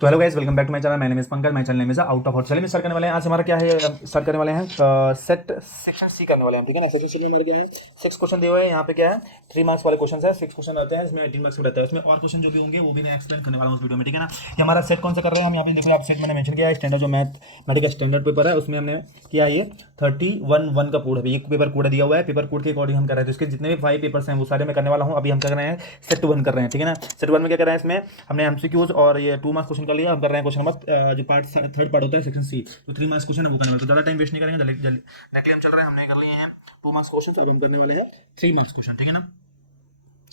तो hello guys, welcome back to my channel. My name is Pankaj. My channel name is out of hot. चलिए start करने वाले हैं। आज हमारा क्या है, स्टार्ट करने वाले हैं सेट सेक्शन सी करने वाले हैं, ठीक है ना। सेक्शन सी में हमारे क्या है, 6 क्वेश्चन दिए हुए हैं। यहाँ पे क्या है, 3 मार्क्स वाले क्वेश्चन है। 6 क्वेश्चन रहते हैं, इसमें 18 मार्क्स रहता है। इसमें और क्वेश्चन जो भी होंगे वो भी मैं एक्सप्लेन करने वाला हूँ उस वीडियो में, ठीक है ना। ये हमारा सेट कौन सा कर रहे हैं हम, यहाँ पे देखो आप सेट मैंने मेंशन किया है। स्टैंडर्ड जो मैथमेटिक्स का स्टैंडर्ड पेपर है उसमें हमने किया ये 31 का कोड है। ये पेपर कोड दिया हुआ है, पेपर कोड के अकॉर्डिंग हम कर रहे हैं। तो इसके जितने भी 5 पेपर्स हैं वो सारे मैं करने वाला हूँ। अभी हम कर रहे हैं सेट 1 कर रहे हैं, ठीक है ना। सेट 1 में क्या कर रहे हैं, इसमें हमने एमसीक्यूज और ये 2 मार्क्स क्वेश्चन कर लिया। हम कर रहे हैं क्वेश्चन नंबर जो पार्ट थर्ड पार्ट होता है सेक्शन सी, तो 3 मार्क्स क्वेश्चन है वो करने वाले। तो ज़्यादा टाइम वेस्ट नहीं करेंगे, जल्दी डायरेक्टली हम चल रहे हैं। हमने कर लिए हैं 2 मार्क्स क्वेश्चन, अब हम करने वाले हैं 3 मार्क्स क्वेश्चन, ठीक है ना।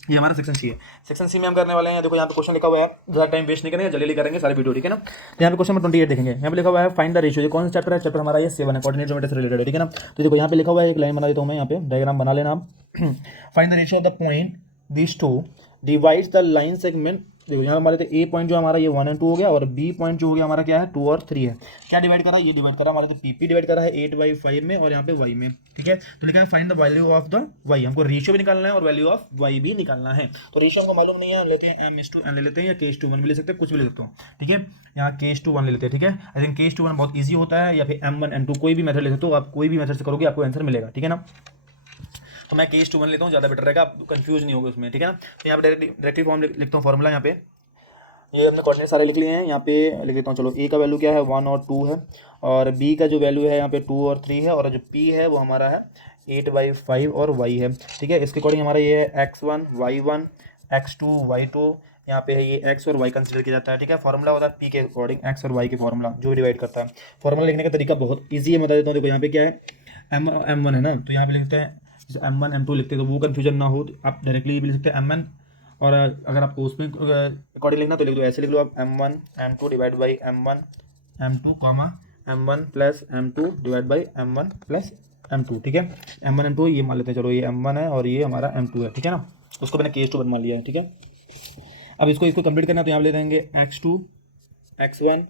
ये हमारा सेक्शन सी है। सेक्शन सी में हम करने वाले हैं, देखो यहाँ पे क्वेश्चन लिखा हुआ है, ज़्यादा टाइम वेस्ट नहीं करेंगे, जल्दी करेंगे सारी वीडियो, ठीक है ना। तो यहाँ पे क्वेश्चन नंबर 28 देखेंगे। यहाँ पे लिखा हुआ है फाइंड द रेशियो। ये कौन सा चैप्टर है, चैप्टर हमारा ये 7 है, कोऑर्डिनेट ज्योमेट्री से रिलेटेड है, ठीक है ना। तो देखो यहाँ पे लिखा हुआ है, एक लाइन बना देता हूँ मैं, यहाँ पे डायग्राम बना लेना आप। Find the ratio of the point this to divides the line segment. देखो यहाँ हमारे ए पॉइंट जो हमारा ये 1 और 2 हो गया, और बी पॉइंट जो हो गया हमारा क्या है 2 और 3 है। क्या डिवाइड करा, ये डिवाइड करा हमारे, तो पी डिवाइड करा है 8/5 में और यहाँ पे y में, ठीक है। तो लिखा है find the value of the y। हमको रेशियो भी निकालना है और वैल्यू ऑफ y भी निकालना है। तो रेशियो हमको मालूम नहीं है, लेते हैं m/n ले लेते हैं, या k/1 भी ले सकते हैं, कुछ भी ले सकते हो, ठीक है। यहाँ k/1 ले लेते हैं, ठीक है। आई थिंक k/1 बहुत ईजी होता है, या फिर m1 m2 कोई भी मेथड ले सकते हो आप। कोई भी मेथड से करोगे आपको आंसर मिलेगा, ठीक है ना। तो मैं k/1 लेता हूँ, ज़्यादा बेटर रहेगा, आप कंफ्यूज नहीं होगा उसमें, ठीक है ना। तो यहाँ पे डायरेक्टली फॉर्म लिखता हूँ, फॉर्मूला यहाँ पे ये हमने कोऑर्डिनेट सारे लिख लिए हैं। यहाँ पे लिख देता हूँ, चलो ए का वैल्यू क्या है 1 और 2 है, और बी का जो वैल्यू है यहाँ पे 2 और 3 है, और जो पी है वो हमारा है 8/5 और y है, ठीक है। इसके अकॉर्डिंग हमारा ये है x1 y1 x2 y2, यहाँ पे है ये x और y कंसिडर किया जाता है, ठीक है। फॉर्मूला होता है पी के अकॉर्डिंग x और y के फॉर्मूला जो भी डिवाइड करता है। फॉर्मूला लिखने का तरीका बहुत ईजी है, बता देता हूँ। देखो यहाँ पे क्या है, m1 है ना, तो यहाँ पे लिखते हैं जैसे m1 m2 लिखते हैं, तो वो कन्फ्यूजन ना हो, तो आप डायरेक्टली भी लिख सकते हैं m1। और अगर आपको उसमें अकॉर्डिंग लिखना तो लिख दो, ऐसे लिख लो आप m1 m2 divide by m1 m2 comma m1 plus m2 divide by m1 plus m2, ठीक है। m1 m2 ये मान लेते हैं, चलो ये m1 है और ये हमारा m2 है, ठीक है ना। उसको मैंने k/2 मान लिया है, ठीक है। अब इसको कंप्लीट करना है, तो यहाँ ले देंगे x2 x1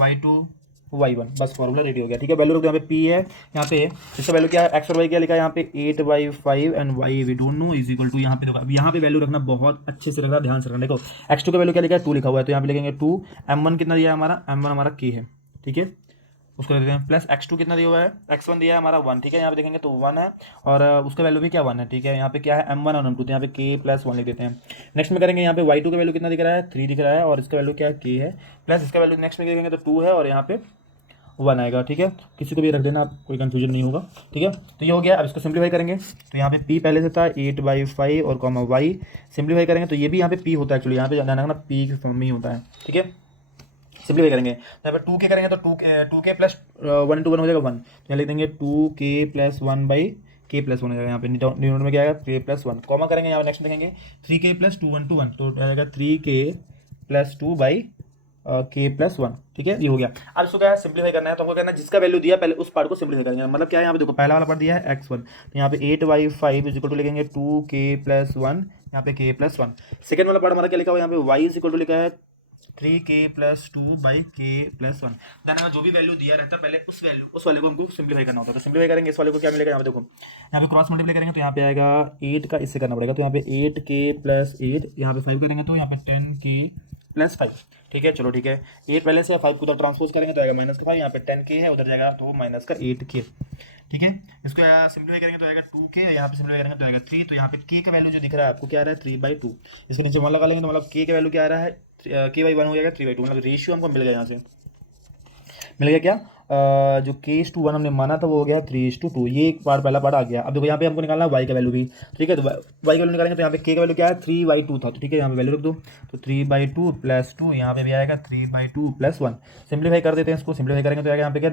y2 y1, बस फॉर्मूला रेडी हो गया, ठीक है। वैल्यू रख दो, यहाँ पे p है, यहाँ पे इसका वैल्यू क्या है, x और y क्या लिखा है यहाँ पे 8/5 and y we don't know is equal to, यहाँ पे देखो, अब यहाँ पे वैल्यू रखना बहुत अच्छे से रखना, ध्यान से रखना। देखो x2 का वैल्यू क्या लिखा है 2 लिखा हुआ है, तो यहाँ पे लिखेंगे 2। m1 कितना दिया है हमारा, m1 हमारा k है, ठीक है, उसको देते हैं प्लस x2 कितना दिया हुआ है, x1 दिया है हमारा 1, ठीक है। यहाँ पे देखेंगे तो 1 है, और उसका वैल्यू भी क्या 1 है, ठीक है। यहाँ पे क्या है m1 और m2, तो यहाँ पे k+1 लिख देते हैं। नेक्स्ट में करेंगे, यहाँ पे y2 का वैल्यू कितना दिख रहा है 3 दिख रहा है, और इसका वैल्यू क्या है k है, प्लस इसका वैल्यू नेक्स्ट में देखेंगे तो 2 है, और यहाँ पे 1 आएगा, ठीक है। किसी को भी रख देना, आप कोई कंफ्यूजन नहीं होगा, ठीक है। तो ये हो गया। अब इसको सिंप्लीफाई करेंगे, तो यहाँ पे p पहले से था 8/5 और कॉमा y सिंप्लीफाई करेंगे, तो ये भी यहाँ पे p होता है एक्चुअली, यहाँ पे ध्यान रखना p के फॉर्म में ही होता है, ठीक है। सिंप्लीफाई करेंगे तो यहाँ पे 2k करेंगे, तो 2k प्लस 1 इंटू 1 हो जाएगा 1, तो यहाँ लिख देंगे 2k प्लस 1 बाई k+1 हो जाएगा। यहाँ पे डिनोमिनेटर में क्या आएगा k+1, कॉमा करेंगे, यहाँ नेक्स्ट देखेंगे 3k प्लस 2 1 to 1, तो आ जाएगा 3k प्लस 2 बाई k+1, ठीक है। ये हो गया। अब इसको क्या है सिंप्लीफाई करना है, तो हमको कहना है जिसका वैल्यू दिया पहले उस पार्ट को सिंप्लीफाई करेंगे। मतलब क्या है, यहाँ पे देखो पहला वाला पार्ट दिया है x1, तो यहाँ पे 8/5 इज इक्वल टू लिखेंगे 2k+1, यहाँ पे k+1। सेकंड वाला पार्ट हमारा क्या लिखा हुआ है, यहाँ पे y इज इक्वल टू लिखा है 3k+2/k+1। देन अगर जो भी वैल्यू दिया रहता है पहले उस वाले को हमको सिंप्लीफाई करना होता है। तो सिंप्लीफाई करेंगे, इस वाले को क्या मिलेगा, यहाँ पे देखो, यहाँ पे क्रॉस मल्टीप्लाई करेंगे तो यहाँ पे आएगा 8 का इससे करना पड़ेगा, तो यहाँ पे 8k+8, यहाँ पे 5 करेंगे तो यहाँ पे 10k+5, ठीक है। चलो ठीक है, 8 पहले से 5 को उधर ट्रांसपोज करेंगे तो आएगा -5, यहाँ पे 10k है, उधर जाएगा तो -8k, ठीक है। इसको सिंप्लीफाई करेंगे तो आएगा 2k, यहाँ पे सिंप्लीफाई करेंगे तो आएगा 3, तो यहाँ पे k का वैल्यू जो दिख रहा है आपको क्या आ रहा है 3/2, इसके नीचे 1 लगा लेंगे, तो मतलब k का वैल्यू क्या आ रहा है k/1 हो जाएगा 3/2, मतलब रेशियो हमको मिल गया, यहाँ से मिल गया क्या, जो k/1 हमने माना था वो हो गया 3:2, ये एक पार्ट पहला पार्ट आ गया। अब देखो यहाँ पे हमको निकालना है y का वैल्यू भी, ठीक है। तो y का वैल्यू निकालेंगे, तो यहाँ पे k का वैल्यू क्या है 3/2 था, तो ठीक है, यहाँ पे वैल्यू रख दो, तो 3/2 प्लस 2, यहाँ पे भी आएगा 3/2 प्लस 1। सिंप्लीफाई कर देते हैं, इसको सिंप्लीफाई करेंगे तो आएगा यहाँ पे क्या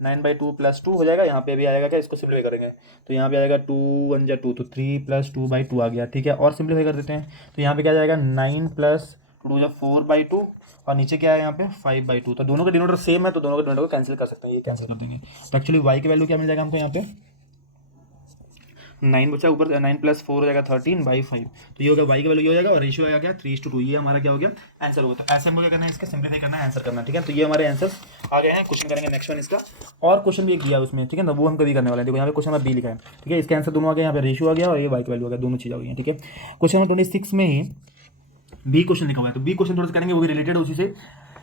9/2 प्लस 2 हो जाएगा, यहाँ पे भी आएगा क्या, इसको सिंप्लीफाई करेंगे तो यहाँ पे आएगा 2 1 जा 2, तो 3 + 2/2 आ गया, ठीक है। और सिंप्लीफाई कर देते हैं, तो यहाँ पे क्या जाएगा 9 + 2 जा 4/2, और नीचे क्या है यहाँ पे 5/2, तो दोनों का डिनोमिनेटर सेम है, तो दोनों के डिनोमिनेटर को कैंसिल कर सकते हैं, ये कैंसिल कर देंगे। तो एक्चुअली y की वैल्यू क्या मिल जाएगा हमको, यहाँ पे 9 बचा ऊपर, 9 + 4 हो जाएगा 13/5, तो ये हो गया y की वैल्यू, ये हो जाएगा, और रेशियो आएगा क्या 3:2, ये हमारा क्या हो गया आंसर हो गया। तो ऐसे हमको क्या करना है, इसका सिंप्लीफाई करना है, आंसर करना है, ठीक है। तो ये हमारे आंसर आ गए हैं। क्वेश्चन करेंगे नेक्स्ट वन इसका, और क्वेश्चन भी एक दिया उसमें, ठीक है ना, वो हम कभी करने वाले हैं। देखो यहाँ पे क्वेश्चन नंबर बी लिखा है, ठीक है, इसका आंसर दोनों आ गया, यहाँ पे रेशियो आ गया और ये y की वैल्यू आ गया, दोनों चीज़ आ गई हैं, ठीक है। क्वेश्चन नंबर 26 में ही बी क्वेश्चन लिखा हुआ है, तो बी क्वेश्चन थोड़ा सा करेंगे, वो भी रिलेटेड उसी से।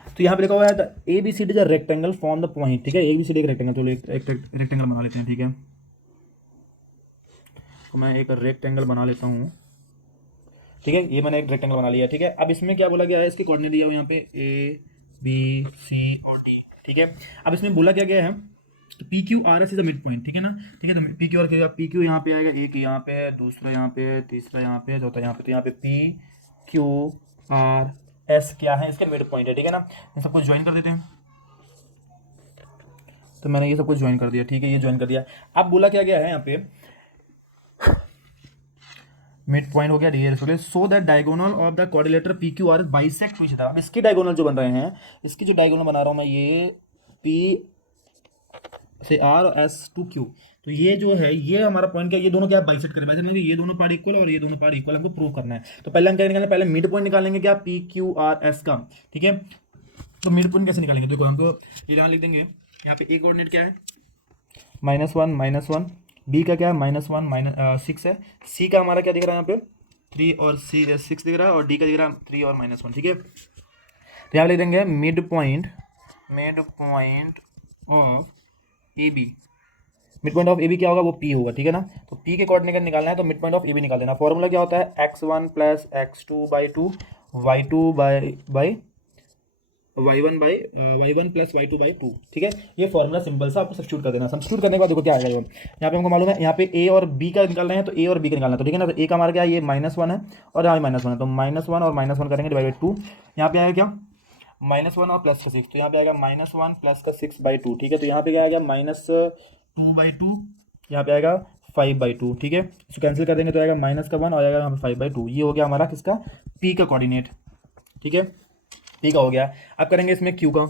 तो यहाँ पे लिखा हुआ है A B C D is a rectangle from the point, ठीक है, ए बी सी डी एक रेक्टेंगल, चलो एक रेक्टेंगल बना लेते हैं, ठीक है, तो मैं एक रेक्टेंगल बना लेता हूँ, ठीक है, ये मैंने एक रेक्टेंगल बना लिया, ठीक है। अब इसमें क्या बोला गया है, इसके कोऑर्डिनेट दिया हुआ यहाँ पे ए बी सी और डी, ठीक है। अब इसमें बोला क्या गया है तो P Q are S is a mid point, ठीक है ना, ठीक है, तो पी क्यू आर क्या, पी क्यू यहाँ पे आएगा, एक यहाँ पे है, दूसरा यहाँ पे है, तीसरा यहाँ पे है, चौथा यहाँ पे, तो यहाँ पे पी क्यू आर एस क्या है, इसके मिड पॉइंट है, ठीक है ना। ये सब कुछ ज्वाइन कर देते हैं, तो मैंने ये सब कुछ ज्वाइन कर दिया, ठीक है, ये ज्वाइन कर दिया। अब बोला क्या गया है यहाँ पे मिड पॉइंट हो गया D L, so that diagonal of the quadrilateral P Q R is bisect to each other. अब इसके डायगोनल जो बन रहे हैं, इसकी जो डायगोनल बना रहा हूँ मैं, ये पी से आर और एस टू क्यू, तो ये जो है ये हमारा पॉइंट क्या, ये दोनों क्या बाइसेक्ट करें, मतलब ये दोनों पार्ट इक्वल और ये दोनों पार्ट इक्वल हमको प्रूव करना है। तो पहले हम क्या निकालेंगे, पहले मिड पॉइंट निकालेंगे क्या, पी क्यू आर एस का, ठीक है। तो मिड पॉइंट कैसे निकालेंगे, देखो हमको ये यहाँ लिख देंगे, यहाँ पे ए कोऑर्डिनेट क्या है -1 बी का क्या है -1 -6 है, सी का हमारा क्या दिख रहा है यहाँ पे 3 और 6 दिख रहा है, और डी का दिख रहा है 3 और -1, ठीक है। तो यहाँ लिख देंगे mid point of A B, mid point of A B क्या होगा, वो पी होगा, ठीक है ना। तो पी के कोऑर्डिनेट निकालना है, तो mid point of A B निकाल देना। फॉर्मूला क्या होता है, x1 plus x2/2 y1 plus y2/2, ठीक है। ये फॉर्मूला सिंपल सा आपको सब्स्टिट्यूट कर देना। सब्स्टिट्यूट करने के बाद देखो क्या आएगा, यहाँ पे हमको मालूम है, यहाँ पे ए और बी का निकाल रहे हैं, तो ए और बी का निकालना है, तो ठीक है ना। तो ए का हमारा क्या है, ये -1 है और यहाँ -1 है, तो -1 और -1 करेंगे डिवाइडेड 2, यहाँ पे आएगा क्या -1 और प्लस का 6, तो यहाँ पे आएगा -1 प्लस का 6/2, ठीक है। तो यहाँ पे क्या आएगा -2/2, यहाँ पे आएगा 5/2, ठीक है। इसको कैंसिल कर देंगे तो आएगा -1 और आएगा यहाँ पे 5/2। ये हो गया हमारा किसका, पी का कोऑर्डिनेट, ठीक है, पी का हो गया। अब करेंगे इसमें क्यू का,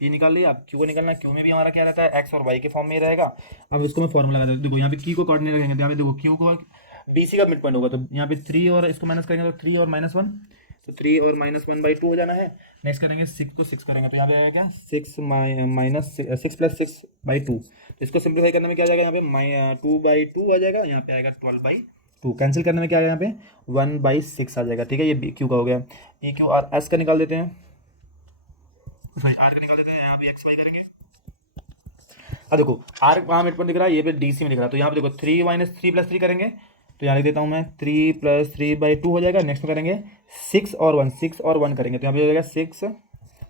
पी निकाल लिया, अब क्यू को निकालना है। क्यू में भी हमारा क्या रहता है, एक्स और वाई के फॉर्म में ही रहेगा। अब इसको मैं फॉर्मूला लगा देता हूँ, देखो यहाँ पे क्यू को कोऑर्डिनेट रखेंगे, तो यहाँ पे देखो क्यू को बी सी का मिड पॉइंट होगा, तो यहाँ पे 3 और इसको माइनस करेंगे तो 3 और -1, तो 3 और -1/2 हो जाना है। नेक्स्ट करेंगे 6 को 6 करेंगे, तो यहाँ पे आएगा क्या 6 + 6/2, तो इसको सिंप्लीफाई करने में क्या आ जाएगा, यहाँ पे 2/2 आ जाएगा, यहाँ पे आएगा 12/2, कैंसिल करने में क्या आएगा, यहाँ पे 1/6 आ जाएगा, ठीक है। ये क्यू का हो गया। ए क्यू आर एस का निकाल देते हैं, आर का निकाल देते हैं, यहाँ पे एक्स वाई करेंगे। अब देखो आर कहाँ मिड पॉइंट दिख रहा है, ये पे डी सी में दिख रहा है, तो यहाँ पे देखो 3 - 3 + 3 करेंगे, तो यहाँ लिख देता हूँ मैं 3 + 3/2 हो जाएगा। नेक्स्ट में करेंगे 6 और 1 करेंगे, तो यहाँ पे हो जाएगा 6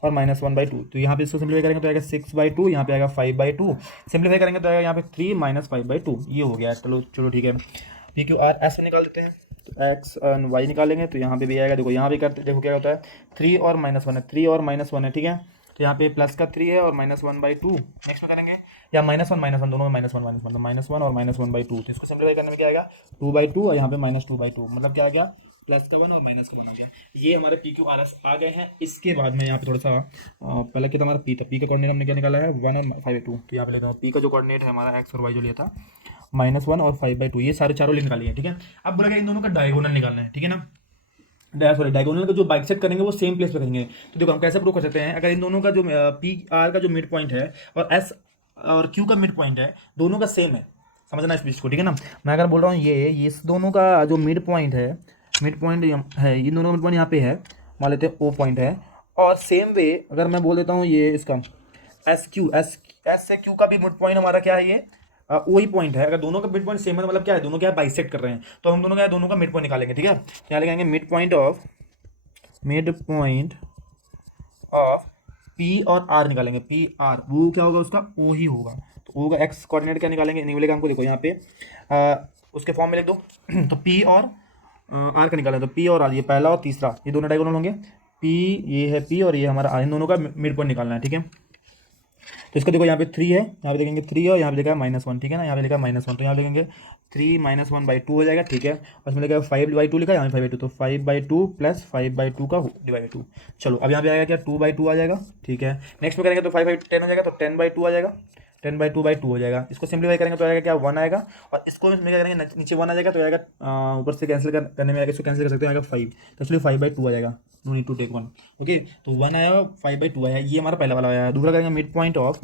और -1/2, तो यहाँ पे इसको सिंप्लीफाई करेंगे तो आएगा 6/2, यहाँ पे आएगा 5/2, सिंप्लीफाई करेंगे तो आएगा यहाँ पे 3 - 5/2, ये हो गया। चलो ठीक है, पी क्यू आर एस निकाल देते हैं, तो एक्स और वाई निकालेंगे, तो यहाँ पे भी आएगा, देखो यहाँ भी करते, देखो क्या होता है 3 और -1 है, 3 और -1 है, ठीक है। तो यहाँ पे प्लस का 3 है और -1/2, नेक्स्ट में करेंगे या -1 दोनों में -1 तो -1 और -1/2, तो इसको सिंप्लीफाई करने में क्या आएगा 2/2 और यहाँ पे -2/2, मतलब क्या आ गया प्लस का 1 और माइनस का 1 आ गया। ये हमारे पी क्यू आर एस आ गए हैं। इसके बाद में यहाँ पे थोड़ा सा पहले क्या था हमारा पी था, पी का कोऑर्डिनेट हमने क्या निकाला है 1 और 5/2, तो यहाँ पे लेता हूँ पी का जो कोऑर्डिनेट है हमारा एक्स और वाई जो लिया था -1 और 5/2, ये सारे चारों लिंक निकालिए, ठीक है। अब बोला इन दोनों का डायगोनल निकालना है, ठीक है ना। डायगोनल का जो बाइसेक्ट करेंगे वो सेम प्लेस पे करेंगे, तो देखो हम कैसे प्रूव कर सकते हैं, अगर इन दोनों का जो पी आर का जो मिड पॉइंट है और एस और क्यू का मिड पॉइंट है, दोनों का सेम है, समझना इस चीज़ को, ठीक है ना। मैं अगर बोल रहा हूँ ये इस दोनों का जो मिड पॉइंट है इन दोनों मिड पॉइंट यहाँ पे है, मान लेते हैं ओ पॉइंट है, और सेम वे अगर मैं बोल देता हूँ ये इसका एस से क्यू का भी मिड पॉइंट हमारा क्या है, ये वही पॉइंट है। अगर दोनों का मिड पॉइंट सेम है मतलब क्या है, दोनों क्या है बाइसेक्ट कर रहे हैं, तो हम दोनों का मिड पॉइंट निकालेंगे, ठीक है। यहाँ लिखेंगे मिड पॉइंट ऑफ पी और आर निकालेंगे, पी आर वो क्या होगा उसका ओ ही होगा, तो ओ का एक्स कोऑर्डिनेट क्या निकालेंगे, नहीं बोलेगा हमको, देखो यहाँ पे उसके फॉर्म में लिख दो तो पी और आर का निकालें, तो पी और आर ये पहला और तीसरा ये दोनों डायगोनल होंगे, पी ये है पी और ये हमारा आर, इन दोनों का मिड पॉइंट निकालना है, ठीक है। तो इसको देखो यहाँ पे 3 है, यहाँ पे देखेंगे 3 और यहाँ पे लिखा है -1, ठीक है ना, यहाँ पे लिखा है -1, तो यहाँ देखेंगे 3 - 1/2 हो जाएगा, ठीक है। और इसमें लिखा है 5/2 लिखा है, यहाँ पे 5/2, तो 5/2 प्लस 5/2 का /2। चलो अब यहाँ पे आएगा क्या 2/2 आ जाएगा, ठीक है। नेक्स्ट में करेंगे तो 5 10 हो जाएगा, तो 10/2 आ जाएगा, 10/2/2 हो जाएगा। इसको सिंप्लीफाई करेंगे तो आएगा क्या 1 आएगा, और इसको में क्या करेंगे नीचे 1 आ जाएगा, तो आएगा ऊपर से कैंसिल करने में आएगा, इसको कैंसिल कर सकते हैं, आएगा 5, तो इसलिए 5/2 आ जाएगा, no need to take 1, okay. तो 1 आया 5/2 आया, ये हमारा पहला वाला आया। दूसरा करेंगे मिड पॉइंट ऑफ,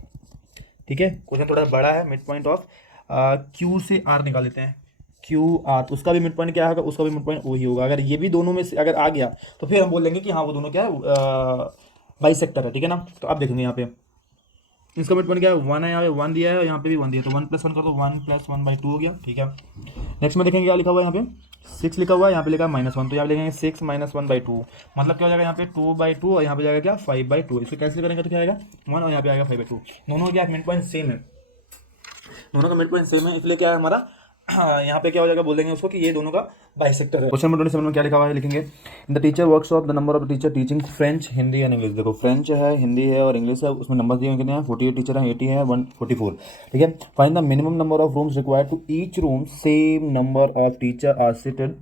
ठीक है, क्वेश्चन थोड़ा बड़ा है, मिड पॉइंट ऑफ क्यू से आर निकाल लेते हैं, क्यू आर, उसका भी मिड पॉइंट क्या होगा, उसका भी मिड पॉइंट वही होगा। अगर ये भी दोनों में से अगर आ गया तो फिर हम बोल देंगे कि हाँ वो दोनों क्या है, बाइसेक्टर है, ठीक है ना। तो अब देखेंगे यहाँ पे इसका मिड पॉइंट क्या है, 1 है, यहाँ पे 1 दिया है और यहाँ पे भी 1 दिया है, तो 1+1 कर दो, 1+1/2 हो गया, ठीक है। नेक्स्ट में देखेंगे क्या लिखा हुआ है, यहाँ पे 6 लिखा हुआ है, यहाँ पे लिखा है -1, तो यहाँ पे लिखेंगे 6 -1/2, मतलब क्या हो जाएगा यहाँ पे 2/2 और यहाँ पे जाएगा क्या 5/2, इसको कैंसिल करेंगे तो क्या आएगा 1 और यहाँ पे आएगा 5/2। दोनों क्या मिड पॉइंट सेम है, दोनों का मिड पॉइंट सेम है, इसलिए क्या है हमारा यहाँ पे क्या हो जाएगा, बोल देंगे उसको कि ये दोनों का बाइसेक्टर है। क्वेश्चन नंबर 27 में क्या लिखा हुआ है, लिखेंगे in the teacher workshop the number of teacher teaching French, Hindi and English. देखो फ्रेंच है, हिंदी है और इंग्लिश है, उसमें नंबर दिए कितने हैं, 48 टीचर हैं, 80 है, 144, ठीक है। Find the minimum number of rooms required to each room, same number of teacher are seated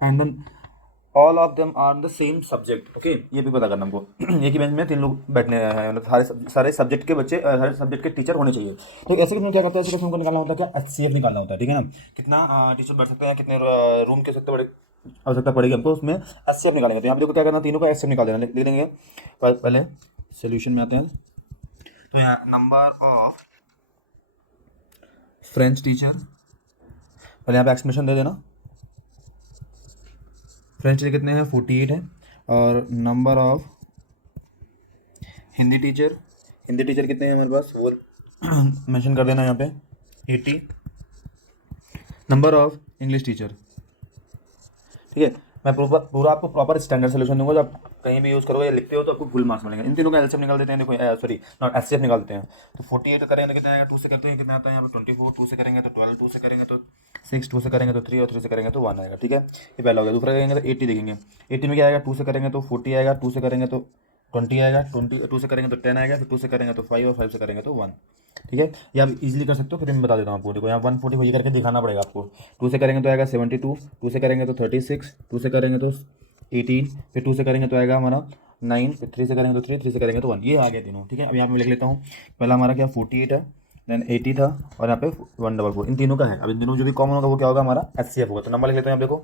and then all of them are the same subject. Okay, ये भी पता करना हमको। एक ही बेंच में 3 लोग बैठने हैं, मतलब सारे सब्जेक्ट के बच्चे, सारे सब्जेक्ट के टीचर होने चाहिए। तो ऐसे में क्या करता है, ऐसे हमको निकालना होता है क्या, HCF निकालना होता है, ठीक है ना। कितना टीचर बैठ सकते हैं, कितने रूम के सकते बड़े आवश्यकता पड़ेगी हमको, उसमें HCF निकालेंगे। तो यहाँ पे देखो क्या करना, तीनों का HCF निकाल देना, लिख देंगे। पहले सोल्यूशन में आते हैं, तो यहाँ नंबर ऑफ फ्रेंच टीचर, पहले यहाँ पे एक्सप्लेनेशन दे देना। फ्रेंच के कितने हैं, 48 है, और नंबर ऑफ हिंदी टीचर कितने हैं हमारे पास, वो मेंशन कर देना यहाँ पे 80। नंबर ऑफ इंग्लिश टीचर, ठीक है। मैं पूरा आपको प्रॉपर स्टैंडर्ड सोल्यूशन दूंगा, जब कहीं भी यूज़ करोगे या लिखते हो तो आपको फुल मार्क्स मिलेंगे। इन तीनों का एलसीएम निकाल देते हैं, देखो सॉरी नॉट HCF निकाल देते हैं। तो 48 करेंगे तो कितना आएगा, 2 से करते हैं कितना आता है यहाँ पे 24, 2 से करेंगे तो 12, 2 से करेंगे तो 6, 2 से करेंगे तो 3 और 3 से करेंगे तो 1 आएगा, ठीक है। ये पहला हो गया। दूसरा करेंगे तो 80 देखेंगे, 80 में क्या आएगा, 2 से करेंगे तो 40 आएगा, 2 से करेंगे तो 20 आएगा, 2 से करेंगे तो 10 आएगा, फिर 2 से करेंगे तो 5 और 5 से करेंगे तो 1, ठीक है। ये आप इजीली कर सकते हो, फिर मैं बता देता हूँ आपको। देखो यहाँ 140 वही करके दिखाना पड़ेगा आपको। 2 से करेंगे तो आएगा 72, 2 से करेंगे तो 36, 2 से करेंगे तो 18, फिर 2 से करेंगे तो आएगा हमारा 9, फिर 3 से करेंगे तो 3, 3 से करेंगे तो 1, ये आ गए तीनों, ठीक है। अब यहाँ पे लिख लेता हूँ, पहला हमारा क्या 48 है, देन 80 था और यहाँ पे 144, इन तीनों का है। अब इन तीनों जो भी कॉमन होगा वो क्या होगा, हमारा HCF होगा। तो नंबर लिख लेते हैं, आप देखो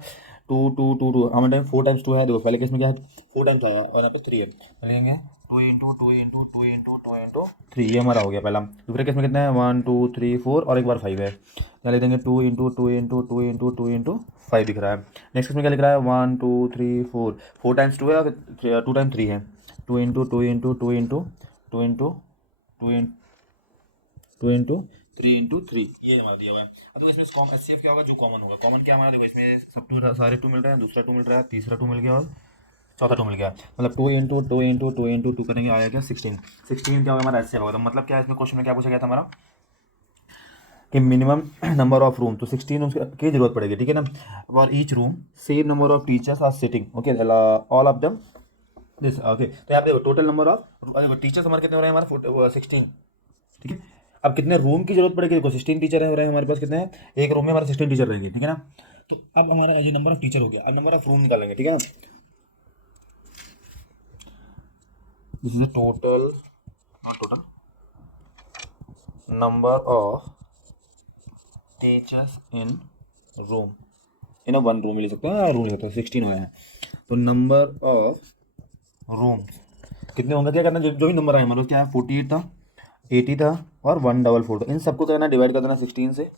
2 2 2 2, हमारे टाइम 4 टाइम्स 2 है, देखो पहले केस में क्या है 4 टाइम्स था और यहाँ पे 3 है, लेंगे 2 इंटू 2 इंटू 2 इंटू 2 इंटू 3, ये हमारा हो गया पहला। दूसरे केस में कितना है 1 2 3 4 और एक बार 5 है, क्या लिख देंगे 2 इंटू 2 इंटू 2 इंटू 2 इंटू 5 दिख रहा है। नेक्स्ट केस में क्या लिख रहा है 1 2 3 4, 4 टाइम्स 2 है और 2 टाइम्स 3 है, 2 into 2 into 2 into 2 into 2 into 3 into 3, ये हमारा दिया हुआ है। अब तो इसमें HCF क्या होगा, जो कॉमन होगा। कॉमन क्या हमारा, देखो इसमें सब सारे 2 मिल रहे हैं, दूसरा 2 मिल रहा है, तीसरा 2 मिल गया और चौथा 2 मिल गया, मतलब 2 इंटू 2 इंटू 2 इंटू 2 करेंगे आया क्या 16। 16 क्या होगा हमारा HCF होगा। तो मतलब क्या है, इसमें क्वेश्चन में क्या पूछा गया था हमारा कि मिनिमम नंबर ऑफ रूम, तो 16 रूम्स की जरूरत पड़ेगी, ठीक है ना। और each room same number of teachers are sitting, okay, all of them this, okay. तो यहाँ पे टोटल नंबर ऑफ टीचर्स हमारे कितने हो रहे हैं, हमारे 16, ठीक है। अब कितने रूम की जरूरत पड़ेगी, देखो 16 टीचर हो रहे हैं हमारे पास, कितने हैं, एक रूम में हमारे 16 टीचर रहेंगे, ठीक है ना। तो अब हमारा ये नंबर ऑफ टीचर हो गया, अब नंबर ऑफ रूम निकालेंगे, ठीक है ना। This is the total, not total, number of teachers in room, in 1 room ले सकते हैं, रूम ले सकते हैं, 16 आया है। तो नंबर ऑफ रूम्स कितने होंगे, क्या करना, जो भी नंबर आए हमारे क्या है 48 था, 80 था और 144 था, इन सबको करना डिवाइड कर देना 16 से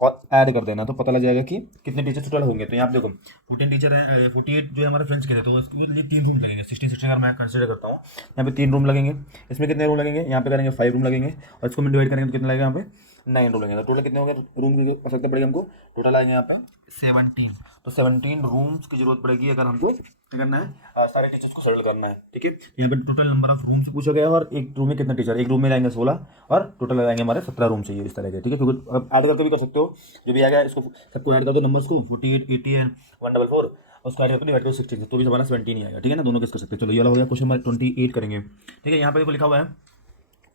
और ऐड कर देना, तो पता लग जाएगा कि कितने टीचर टोटल होंगे। तो यहाँ पे देखो 14 टीचर हैं, 48 जो है हमारे फ्रेंड्स के थे, तो इसके लिए 3 रूम लगेंगे। 16 अगर मैं कंसिडर करता हूँ, यहाँ पे 3 रूम लगेंगे। इसमें कितने रूम लगेंगे, यहाँ पे करेंगे 5 रूम लगेंगे और इसको मैं डिवाइड करेंगे तो कितना लगेगा, यहाँ पे 9 रूम लगेंगे। तो टोटल कितने हो गए रूम की आवश्यकता पड़ेगी हमको, टोटल आएंगे यहाँ पे 17। तो 17 रूम्स की जरूरत पड़ेगी अगर हमको क्या करना है, सारे टीचर्स को सेटल करना है, ठीक है। यहाँ पे टोटल नंबर ऑफ रूम से पूछा गया और एक रूम में कितने टीचर, एक रूम में रहेंगे 16 और टोटल आएंगे हमारे 17 रूम चाहिए, इस तरह के, ठीक है। क्योंकि अब ऐड करके भी कर सकते हो, जो भी आएगा इसको सबको ऐड कर दो नंबर्स को, 48 80 एंड 144, उसको ऐड करके डिवाइड करो 16 से, तो भी हमारा 17 ही आएगा, ठीक है ना। दोनों किस कर सकते हैं। चलो ये वाला हो गया क्वेश्चन नंबर 28 करेंगे, ठीक है। यहाँ पे देखो लिखा हुआ है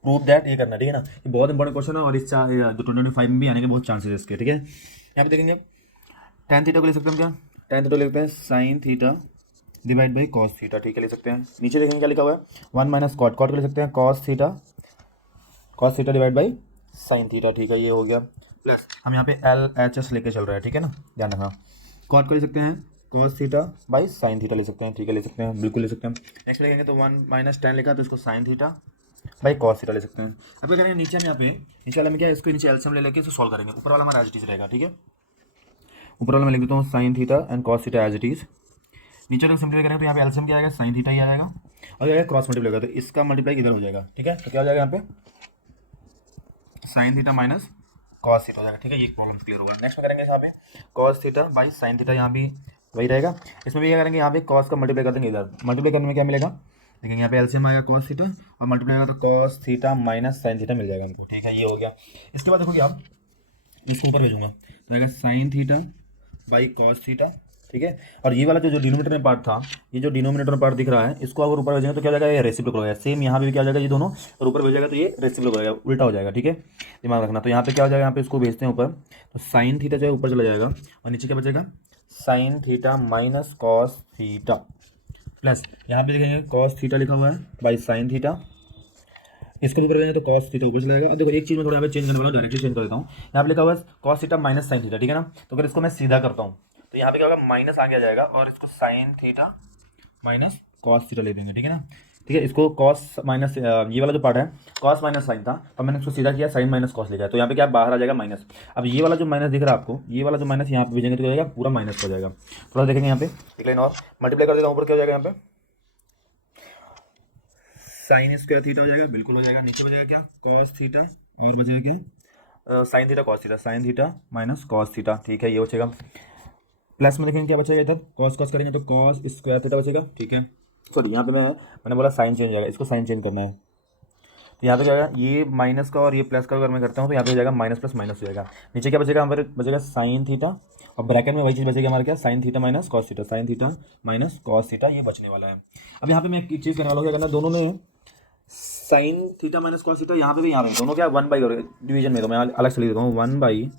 प्रूव दैट, ये करना, ठीक है ना। ये बहुत इंपॉर्टेंट क्वेश्चन है और इस 2025 में भी आने के बहुत चांसेस है इसके, ठीक है। यहाँ पे देखेंगे tan थीटा को ले सकते हैं, क्या tan थीटा ले सकते हैं sin theta divide by cos theta, ठीक है, ले सकते हैं। नीचे देखेंगे क्या लिखा हुआ है 1 माइनस कॉट, कॉट को ले सकते हैं cos theta divide by sin theta, ठीक है, ये हो गया। प्लस हम यहाँ पे LHS लेके चल रहा है, ठीक है ना, ध्यान रखना। कॉट को ले सकते हैं cos theta by sin theta ले सकते हैं, ठीक है, ले सकते हैं, बिल्कुल ले सकते हैं। नेक्स्ट लिखेंगे तो 1 माइनस tan लिखा तो इसको sin थीटा भाई cos थीटा ले सकते हैं। अब क्या करेंगे नीचे में, यहाँ पे नीचे वाले में क्या है, इसको नीचे एलसीएम ले लेके इसको सॉल्व करेंगे, ऊपर वाला हमारा एज इट इज रहेगा, ठीक है। ऊपर वाला मैं लिख देता हूँ sine theta and cos theta as it is. नीचे जब सिंप्लीफाई करेंगे तो यहाँ पे एलसीएम क्या आएगा, साइन थीटा ही आएगा और क्या आएगा, क्रॉस मल्टीप्लाई होगा तो इसका मल्टीप्लाई इधर हो जाएगा। ठीक है, तो क्या हो जाएगा यहाँ पे sign theta minus cos theta हो जाएगा। ठीक है, ये प्रॉब्लम क्लियर होगा। नेक्स्ट में करेंगे यहाँ पे cos theta by sine theta, यहाँ भी वही रहेगा। इसमें भी क्या करेंगे, यहाँ पे कॉस का मल्टीप्लाई कर देंगे इधर। मल्टीप्लाई करने में क्या मिलेगा, देखेंगे यहाँ पे एलसीएम आएगा कॉस थीटा और मल्टीप्लाई आएगा तो cos theta minus sine theta मिल जाएगा हमको। ठीक है, ये हो गया। इसके बाद देखोगे आप इसको ऊपर भेजूंगा तो आएगा sine theta by cos theta. ठीक है, और ये वाला जो डिनोमिनेटर में पार्ट था, ये जो डिनोमिनेटर में पार्ट दिख रहा है, इसको अगर ऊपर भेजेंगे तो क्या हो जाएगा, ये रेसिप्रोकल हो जाएगा। सेम यहाँ पे भी क्या हो जाएगा, ये दोनों और ऊपर भेजेगा तो ये रेसिप्रोकल हो जाएगा, उल्टा हो जाएगा। ठीक है, दिमाग रखना। तो यहाँ पे क्या हो जाएगा, यहाँ पे इसको भेजते हैं ऊपर तो साइन थीटा जो है ऊपर चला जाएगा और नीचे क्या बचेगा, sign theta minus cos theta plus यहाँ पे देखेंगे कॉस थीटा लिखा हुआ है बाई साइन थीटा। इसको ऊपर करेंगे तो कॉस थीटा ऊपर चला जाएगा। अब देखो एक चीज़ में थोड़ा यहाँ पे चेंज करने वाला हूँ, डायरेक्टली चेंज कर देता हूँ। यहाँ पे लिखा हुआ है cos theta minus sine theta. ठीक है ना, तो अगर इसको मैं सीधा करता हूँ तो यहाँ पे क्या होगा, माइनस आगे आ जाएगा और इसको sign theta minus cos theta ले देंगे। ठीक है ना, ठीक है, इसको कॉस माइनस ये वाला जो पार्ट है कॉस माइनस साइन था और मैंने इसको सीधा किया साइन माइनस कॉस लिखा है, तो यहाँ पे क्या बाहर आ जाएगा माइनस। अब ये वाला जो माइनस दिख रहा है आपको, ये वाला जो माइनस यहाँ पे भेजेंगे तो क्या हो जाएगा, पूरा माइनस हो जाएगा। थोड़ा देखेंगे यहाँ पे एक लाइन और मल्टीप्लाई कर देता हूँ, ऊपर क्या हो जाएगा, यहाँ पे साइन स्क्वायर थीटा हो जाएगा, बिल्कुल हो जाएगा। नीचे बचेगा क्या, कॉस थीटा और बचेगा क्या, sine theta cos theta, sign theta minus cos theta. ठीक है, ये बचेगा। प्लस में देखेंगे क्या बचेगा, इधर कॉस कॉस करेंगे तो कॉस स्क्वायर थीटा बचेगा। ठीक है, सॉरी यहाँ पे मैंने बोला साइन चेंज हो जाएगा, इसको साइन चेंज करना है तो यहाँ पे क्या होगा, ये माइनस का और ये प्लस का अगर मैं करता हूँ तो यहाँ पे हो जाएगा माइनस प्लस माइनस हो जाएगा। नीचे क्या बचेगा हमारे, बचेगा साइन थीटा और ब्रैकेट में वही चीज़ बचेगी हमारे क्या, sign theta minus cos theta, sign theta minus cos theta, ये बचने वाला है। अब यहाँ पे मैं एक चीज़ करने वाला हूँ, क्या करना, दोनों में sine theta minus cos theta यहाँ पे भी, यहाँ पे दोनों क्या वन बाई डिवीजन में, तो मैं अलग से लिख देता हूँ one by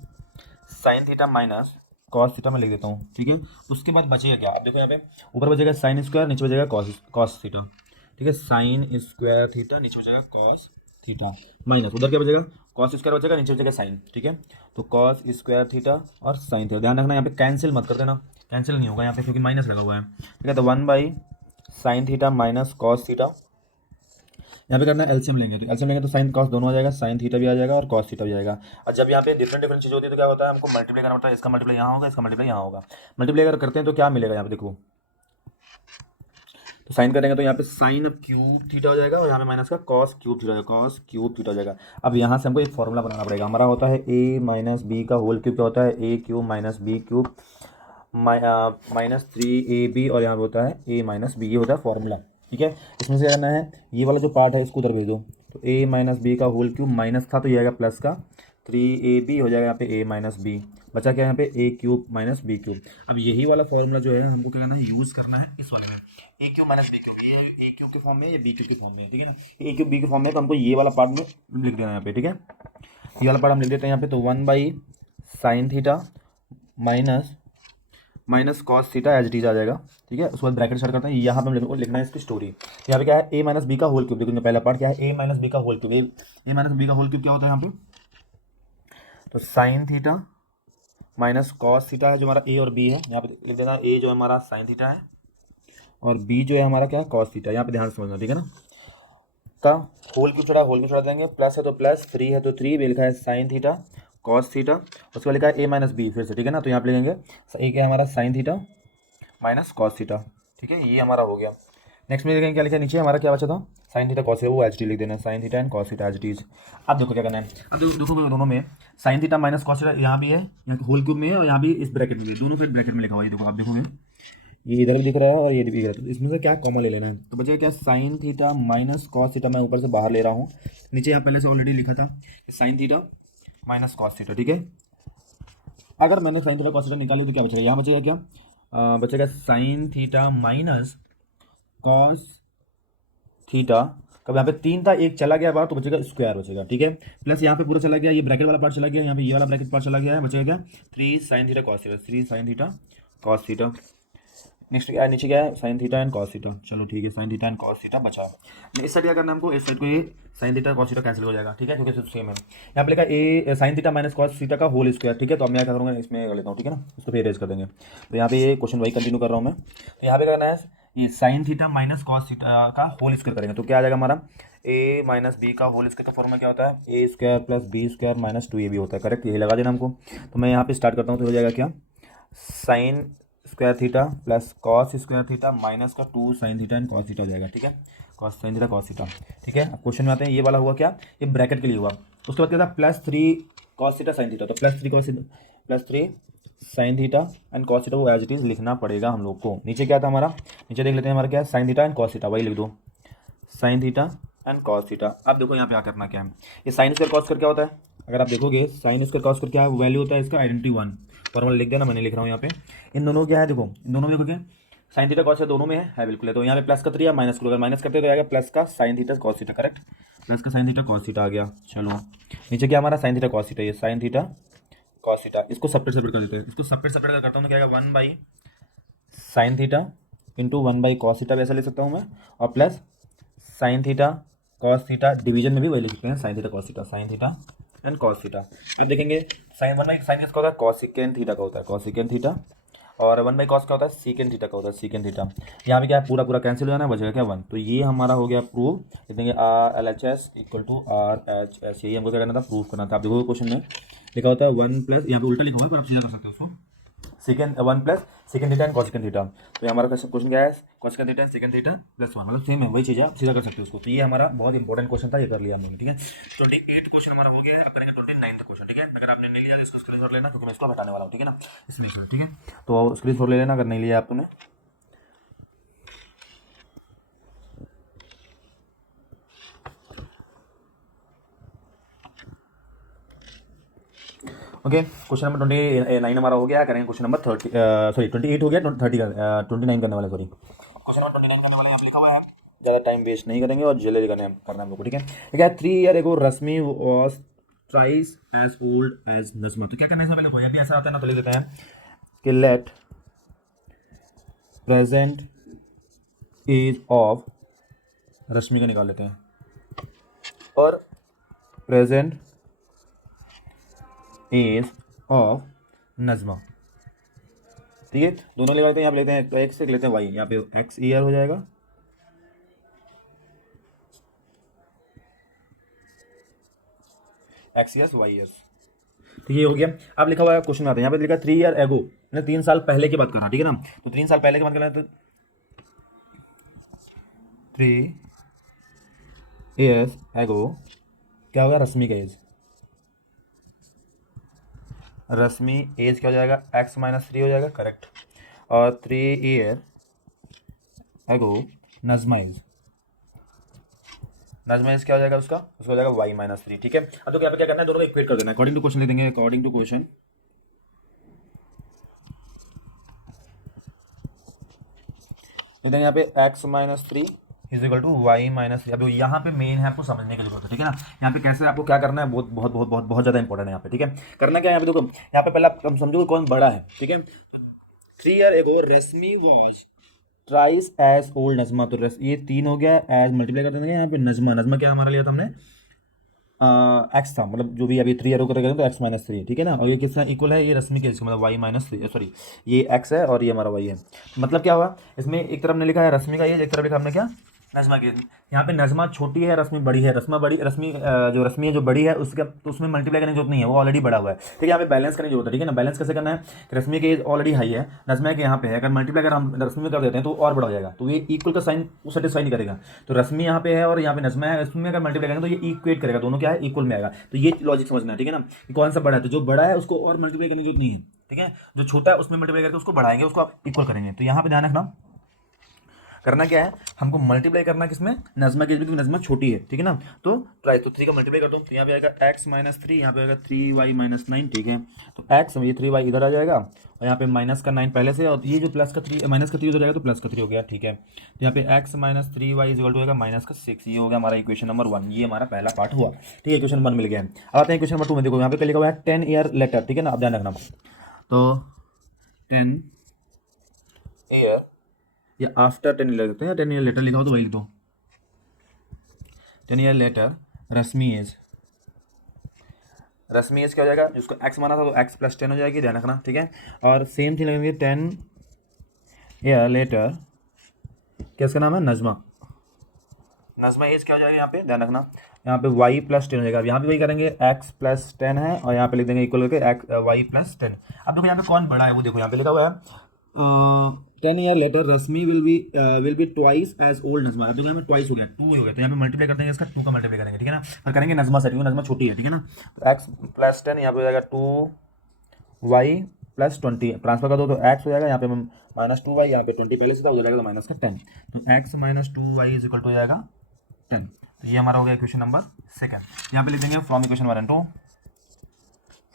sine theta minus cos theta में लिख देता हूँ। ठीक है, उसके बाद बचेगा क्या, अब देखो यहाँ पे ऊपर बचेगा साइन स्क्वायर, नीचे बचेगा कॉस थीटा। ठीक है, साइन स्क्वायर थीटा, नीचे बचेगा कॉस थीटा माइनस उधर क्या बचेगा, कॉस स्क्वायर बचेगा, नीचे बचेगा साइन। ठीक है, तो कॉस स्क्वायर थीटा और साइन थीटा, ध्यान रखना यहाँ पे कैंसिल मत कर देना, कैंसिल नहीं होगा यहाँ पे क्योंकि माइनस लगा हुआ है। ठीक है, तो one by sine theta minus cos theta, यहाँ पे करना है एलसीएम लेंगे तो एलसीएम लेंगे तो साइन कॉस दोनों आ जाएगा, साइन थीटा भी आ जाएगा और कॉस थीटा भी आएगा। और जब यहाँ पे डिफरेंट डिफरेंट चीज़ होती है तो क्या होता है, हमको मल्टीप्लाई करना पड़ता है, इसका मल्टीप्लाई यहाँ होगा, इसका मल्टीप्लाई यहाँ होगा। मल्टीप्लाई अगर करते हैं तो क्या मिलेगा, यहाँ पे देखो तो साइन करेंगे तो यहाँ पे साइन अब क्यूब थीटा हो जाएगा और यहाँ पे माइनस का कॉस क्यूब थीटा हो जाएगा, कॉस क्यूब थीटा हो जाएगा। अब यहाँ से हमको एक फॉर्मूला बनाना पड़ेगा, हमारा होता है ए माइनस बी का होल क्यूब, क्या होता है A cube minus B cube minus 3ab और यहाँ पे होता है ए माइनस बी, ये होता है फॉर्मूला। ठीक है, इसमें से करना है ये वाला जो पार्ट है इसको उधर भेज दो, तो ए माइनस बी का होल क्यूब माइनस था तो ये आएगा प्लस का 3ab हो जाएगा यहाँ पे ए माइनस बी, बचा क्या यहाँ पे ए क्यूब माइनस बी क्यूब। अब यही वाला फॉर्मूला जो है हमको क्या करना है, यूज़ करना है इस वाले में, ए क्यूब माइनस बी क्यूब, ये ए क्यूब के फॉर्म में या बी क्यूब के फॉर्म में। ठीक है ना, ए क्यूब बी के फॉर्म में, तो हमको ये वाला पार्ट में लिख देना है यहाँ पे। ठीक है, ये वाला पार्ट हम लिख देते हैं यहाँ पे, तो one by sine theta minus cos theta as it is आ जाएगा। ठीक है, उसके बाद ब्रैकेट स्टार्ट करते हैं, यहाँ पे हम लिखना है इसकी स्टोरी। यहाँ पे क्या है, ए माइनस बी का होल क्यूब, देखो पहला पार्ट क्या है, ए माइनस बी का होल क्यूब, ए माइनस बी का होल क्यूब क्या होता है यहाँ पे, तो sign theta minus cos theta है जो हमारा ए और बी है, यहाँ पे लिख देना ए जो है हमारा साइन थीटा है और बी जो है हमारा क्या है कॉस थीटा, यहाँ पे ध्यान से समझना। ठीक है ना, का होल क्यूब छोड़ा देंगे, प्लस है तो प्लस, 3 है तो 3, भी लिखा है साइन थीटा कॉस थीटा, उसके बाद लिखा है ए माइनस बी फिर से। ठीक है ना, तो यहाँ पे लिखेंगे ए क्या है हमारा sign theta minus cos theta. ठीक है, ये हमारा हो गया। नेक्स्ट में देखेंगे क्या लिखा है, नीचे हमारा क्या बचा था, साइन थीटा कॉस है, वो एच डी लिख देना है, sine theta and cos theta एच डीज। अब देखो क्या करना है, अब देखो दोनों में sine theta minus cos theta यहाँ भी है, यहाँ होल क्यूब में है और यहाँ भी इस ब्रैकेट में भी, दोनों फिर ब्रैकेट में लिखा हुआ है। देखो आप देखोगे ये इधर भी दिख रहा है और ये भी दिख रहा है, तो इसमें से क्या कॉमन ले लेना है, तो बचेगा क्या, sign theta minus cos theta मैं ऊपर से बाहर ले रहा हूँ, नीचे यहाँ पहले से ऑलरेडी लिखा था sign theta minus cos theta. ठीक है, अगर मैंने साइन थीटा कॉस थीटा निकाली तो क्या बचेगा, यहाँ बचेगा क्या, बचेगा sign theta minus cos theta, कब यहाँ पे 3 था, एक चला गया बाहर तो बचेगा स्क्वायर बचेगा। ठीक है, प्लस यहाँ पे पूरा चला गया, ये ब्रैकेट वाला पार्ट चला गया, यहाँ पे ये वाला ब्रैकेट पार्ट चला गया है, बचेगा क्या 3 sine theta cos theta, 3 sine theta cos theta. Next क्या है, नीचे क्या है, sine theta and cos theta. चलो ठीक है, sine theta and cos theta बचा। इस साइड क्या करना है हमको, इस साइड को ये sine theta cos theta cancel हो जाएगा। ठीक है, क्योंकि सेम है। यहाँ पे लिखा a sine theta minus cos theta का होल स्क्वायर। ठीक है, तो अब मैं क्या करूँगा, इसमें कर लेता हूँ। ठीक है ना, इसको फिर अरेंज कर देंगे। तो यहाँ पे ये क्वेश्चन वही कंटिन्यू कर रहा हूँ मैं, तो यहाँ पे करना है ये sine theta minus cos theta का होल स्क्वायर करेंगे, तो क्या आ जाएगा हमारा, ए माइनस बी का होल स्क्वायर का फॉर्मूला क्या होता है, A square plus B square minus 2ab होता है। करेक्ट, यही लगा देना हमको। तो मैं यहाँ पे स्टार्ट करता हूँ, तो हो जाएगा क्या, sine square theta plus cos square theta minus का 2 sign theta and cos theta हो जाएगा, ठीक है, cos sine theta cos theta, ठीक है। अब क्वेश्चन में आते हैं, ये वाला हुआ क्या, ये ब्रैकेट के लिए हुआ। उसके बाद क्या था, +3 कॉस थीटा साइन थीटा, तो +3 cos +3 sign theta and cos theta को एज इट इज़ लिखना पड़ेगा हम लोग को। नीचे क्या था हमारा, नीचे देख लेते हैं हमारा क्या है, sine theta and cos theta, वही लिख दो, sign theta and cos theta. अब देखो यहाँ पे क्या करना क्या है, ये साइन स्क्वायर कॉस स्क्वायर क्या होता है, अगर आप देखोगे साइन स्क्वायर कॉस स्क्वायर क्या वैल्यू होता है इसका, आइडेंटिटी 1, फॉर्मूला लिख देना, मैंने लिख रहा हूँ यहाँ पे। इन दोनों क्या है, देखो इन दोनों में देखोगे साइन थीटा कॉस दोनों में है बिल्कुल है, तो यहाँ पे प्लस का 3 या माइनस को अगर माइनस करते तो आएगा प्लस का sine theta cos theta, correct, plus का साइन थीटा कॉस थीटा आ गया। चलो नीचे क्या हमारा साइन थीटा कॉस थीटा, ये साइन थीटा कॉस थीटा, इसको सेपरेट कर देते हैं, इसको सेपरेट करता हूँ तो क्या आएगा, 1 by sine theta into 1 by cos theta, वैसा ले सकता हूँ मैं, और plus sine theta cos theta, division में भी वही लिख सकते हैं, sine theta cos theta, sign theta and cos theta. अब देखेंगे साइन 1 बाई साइन किसका होता है, कॉसिकेंट थीटा का होता है, कॉसिकेंट थीटा, और 1 बाई कॉस का होता है सीकेंट थीटा का होता है, सीकेंट थीटा। यहाँ पे क्या है, पूरा पूरा कैंसिल हो जाना है, बचेगा क्या 1, तो ये हमारा हो गया प्रूव, लिख देंगे RLHS इक्वल टू RHS, यही हमको क्या करना था, प्रूव करना था। आप देखोगे क्वेश्चन में लिखा होता है 1 प्लस, यहाँ पे उल्टा लिखा हुआ है पर आप सीधा कर सकते हो उसको, second 1 plus second theta and cosecant theta, तो ये हमारा क्वेश्चन क्या है, cosecant theta and second theta plus 1, मतलब सेम है, वही चीज़ है, आप सीधा कर सकते हो उसको। तो ये हमारा बहुत इंपॉर्टेंट क्वेश्चन था, ये कर लिया हम लोगों ने, ठीक है। 28 क्वेश्चन हमारा हो गया है, अब करेंगे 29th क्वेश्चन, ठीक है। अगर आपने नहीं लिया तो इसको स्क्रीनशॉट लेना, क्योंकि मैं इसको हटाने वाला हूँ, ठीक है ना, इसलिए, ठीक है, तो स्क्रीनशॉट ले लेना अगर नहीं लिया आपने। ओके, क्वेश्चन नंबर 29 हमारा हो गया, करेंगे क्वेश्चन नंबर 30, सॉरी 28 हो गया, 30 का 29 करने वाले, सॉरी क्वेश्चन नंबर 29 करने वाले, यहाँ लिखा हुआ है, ज़्यादा टाइम वेस्ट नहीं करेंगे और जल्दी करना है हम लोग को, ठीक है। ठीक है, 3 year ago Rashmi was thrice as old as Najma, तो क्या करना है इसमें, पहले भी ऐसा आता है ना, तो लिख देते हैं कि लेट प्रेजेंट एज ऑफ रश्मि का निकाल लेते हैं, और प्रेजेंट एज ऑफ नजमा, ठीक है, दोनों ले लेते हैं, यहाँ पे लेते हैं एक्स से लेते हैं वाई, यहाँ पे एक्स ईयर हो जाएगा, एक्स ईयर्स वाई ईयर्स, ठीक है, हो गया। अब लिखा हुआ है क्वेश्चन आता है, यहाँ पे लिखा 3 ईयर एगो, मैंने 3 साल पहले की बात कर रहा, ठीक है ना, तो 3 साल पहले की बात कर रहा है, तो 3 ईयर्स एगो क्या होगा, रश्मि का एज, रश्मि एज क्या हो जाएगा, x-3 हो जाएगा, करेक्ट, और 3 ईयर एगो नजमा एज, नजमा एज क्या हो जाएगा उसका हो जाएगा y-3, ठीक है। अब तो यहाँ पे क्या करना है, दोनों को इक्वेट कर देना है, अकॉर्डिंग टू क्वेश्चन लिख देंगे, अकॉर्डिंग टू क्वेश्चन लिख देंगे यहाँ पे x-3 is equal to y-3। अब यहाँ पे मेन है, आपको समझने की जरूरत है, ठीक है ना, यहाँ पे कैसे आपको क्या करना है, बहुत बहुत बहुत बहुत बहुत ज़्यादा इंपॉर्टेंट है यहाँ पे, ठीक है। करना क्या है, यहाँ पे देखो, यहाँ पे पहले आप समझो कौन बड़ा है, ठीक है। 3 year ago Rashmi was thrice as old Najma, तो ये 3 हो गया, एज मल्टीप्लाई कर देंगे यहाँ पे, नजमा, नजमा क्या हमारा लिया था हमने, एक्स था, मतलब जो भी अभी 3 ईयर करेगा तो x-3, ठीक है ना, और ये किसका इक्वल है, ये रश्मि के इसका मतलब y-3, सॉरी ये x है और ये हमारा y है, मतलब क्या हुआ इसमें, एक तरफ ने लिखा है रश्मि का एज, एक तरफ लिखा हमने क्या, नजमा की। यहाँ पे नजमा छोटी है, रश्मि बड़ी है, रश्मि जो रश्मि है जो बड़ी है उसका, तो उसमें मल्टीप्लाई करने की जरूरत नहीं है, वो ऑलरेडी बड़ा हुआ है, ठीक है। यहाँ पे बैलेंस करने की जरूरत है, ठीक है ना, बैलेंस कैसे करना है, रश्मि की एज ऑलरेडी हाई है, नजमा के यहाँ पे है, अगर मल्टीप्लाई अगर हम रश्मि में कर देते हैं तो और बड़ा हो जाएगा, तो ये इक्वल का साइन वो सेटिस्फाई नहीं करेगा, तो रश्मि यहाँ पे है और यहाँ पे नजमा है, इसमें अगर मल्टीप्लाई करेंगे तो ये इक्वेट करेगा, दोनों क्या है, इक्वल में आएगा, तो ये लॉजिक समझना है, ठीक है ना, कि कौन सा बड़ा है, तो जो बड़ा है उसको और मल्टीप्लाई करने की जरूरत नहीं है, ठीक है, जो छोटा है उसमें मल्टीप्लाई करके उसको बढ़ाएंगे, उसको आप इक्वल करेंगे, तो यहाँ पे ध्यान रखना, करना क्या है, हमको मल्टीप्लाई करना किसमें, नजमा के, क्योंकि नजमा छोटी है, ठीक है ना, तो ट्राई, तो 3 का मल्टीप्लाई करता हूँ, तो यहाँ पे आएगा x-3, यहाँ पे आएगा 3y-9, ठीक है, तो x ये 3y इधर आ जाएगा, और यहाँ पे माइनस का 9 पहले से, और ये जो प्लस का 3 माइनस का 3 हो जाएगा, तो प्लस का 3 हो गया, ठीक है, तो यहाँ पे x-3y इज इक्वल टू होगा -6, ये हो गया हमारा इक्वेशन नंबर 1, ये हमारा पहला पार्ट हुआ, ठीक है, इक्वेशन 1 मिल गया है। अब आते हैं इक्वेशन नंबर 2 में, देखो यहाँ पे लिखा हुआ है 10 ईयर लेटर, ठीक है ना, अब ध्यान रखना, तो 10 ईयर या आफ्टर 10 ईयर लिखते हैं, 10 ईयर लेटर लिखा हो तो वही लिख दो, 10 ईयर लेटर रश्मि एज, रश्मि एज क्या हो जाएगा, जिसको x माना था तो x + 10 हो जाएगी, ध्यान रखना, ठीक है। और सेम थिंग लगेंगे 10 ईयर लेटर, क्या इसका नाम है, नजमा, नजमा एज क्या हो जाएगा यहाँ पे, ध्यान रखना, यहाँ पे y प्लस 10 हो जाएगा। अब यहाँ पे वही करेंगे, x प्लस 10 है और यहाँ पे लिख देंगे इक्वल करके x y प्लस 10। अब देखो यहाँ पे कौन बड़ा है वो देखो, यहाँ पे लिखा हुआ है 10 year later Rashmi will be twice as old Najma. अब देखो यहाँ पे ट्वाइस हो गया, 2 हो गया, तो यहाँ पे मल्टीप्लाई कर देंगे इसका, 2 का मल्टीप्लाई करेंगे, ठीक है ना। और करेंगे नजमा से, क्योंकि नजमा छोटी है, ठीक है ना। तो x प्लस 10 यहाँ पे हो जाएगा 2y प्लस 20, ट्रांसफर कर दो तो x हो जाएगा, यहाँ पे माइनस 2y, यहाँ पे 20 पहले से था, हो जाएगा तो माइनस का 10, तो x minus 2y is equal to हो जाएगा 10। तो ये हमारा हो गया इक्वेशन नंबर सेकंड। यहाँ पे लिख देंगे from equation 1 and 2,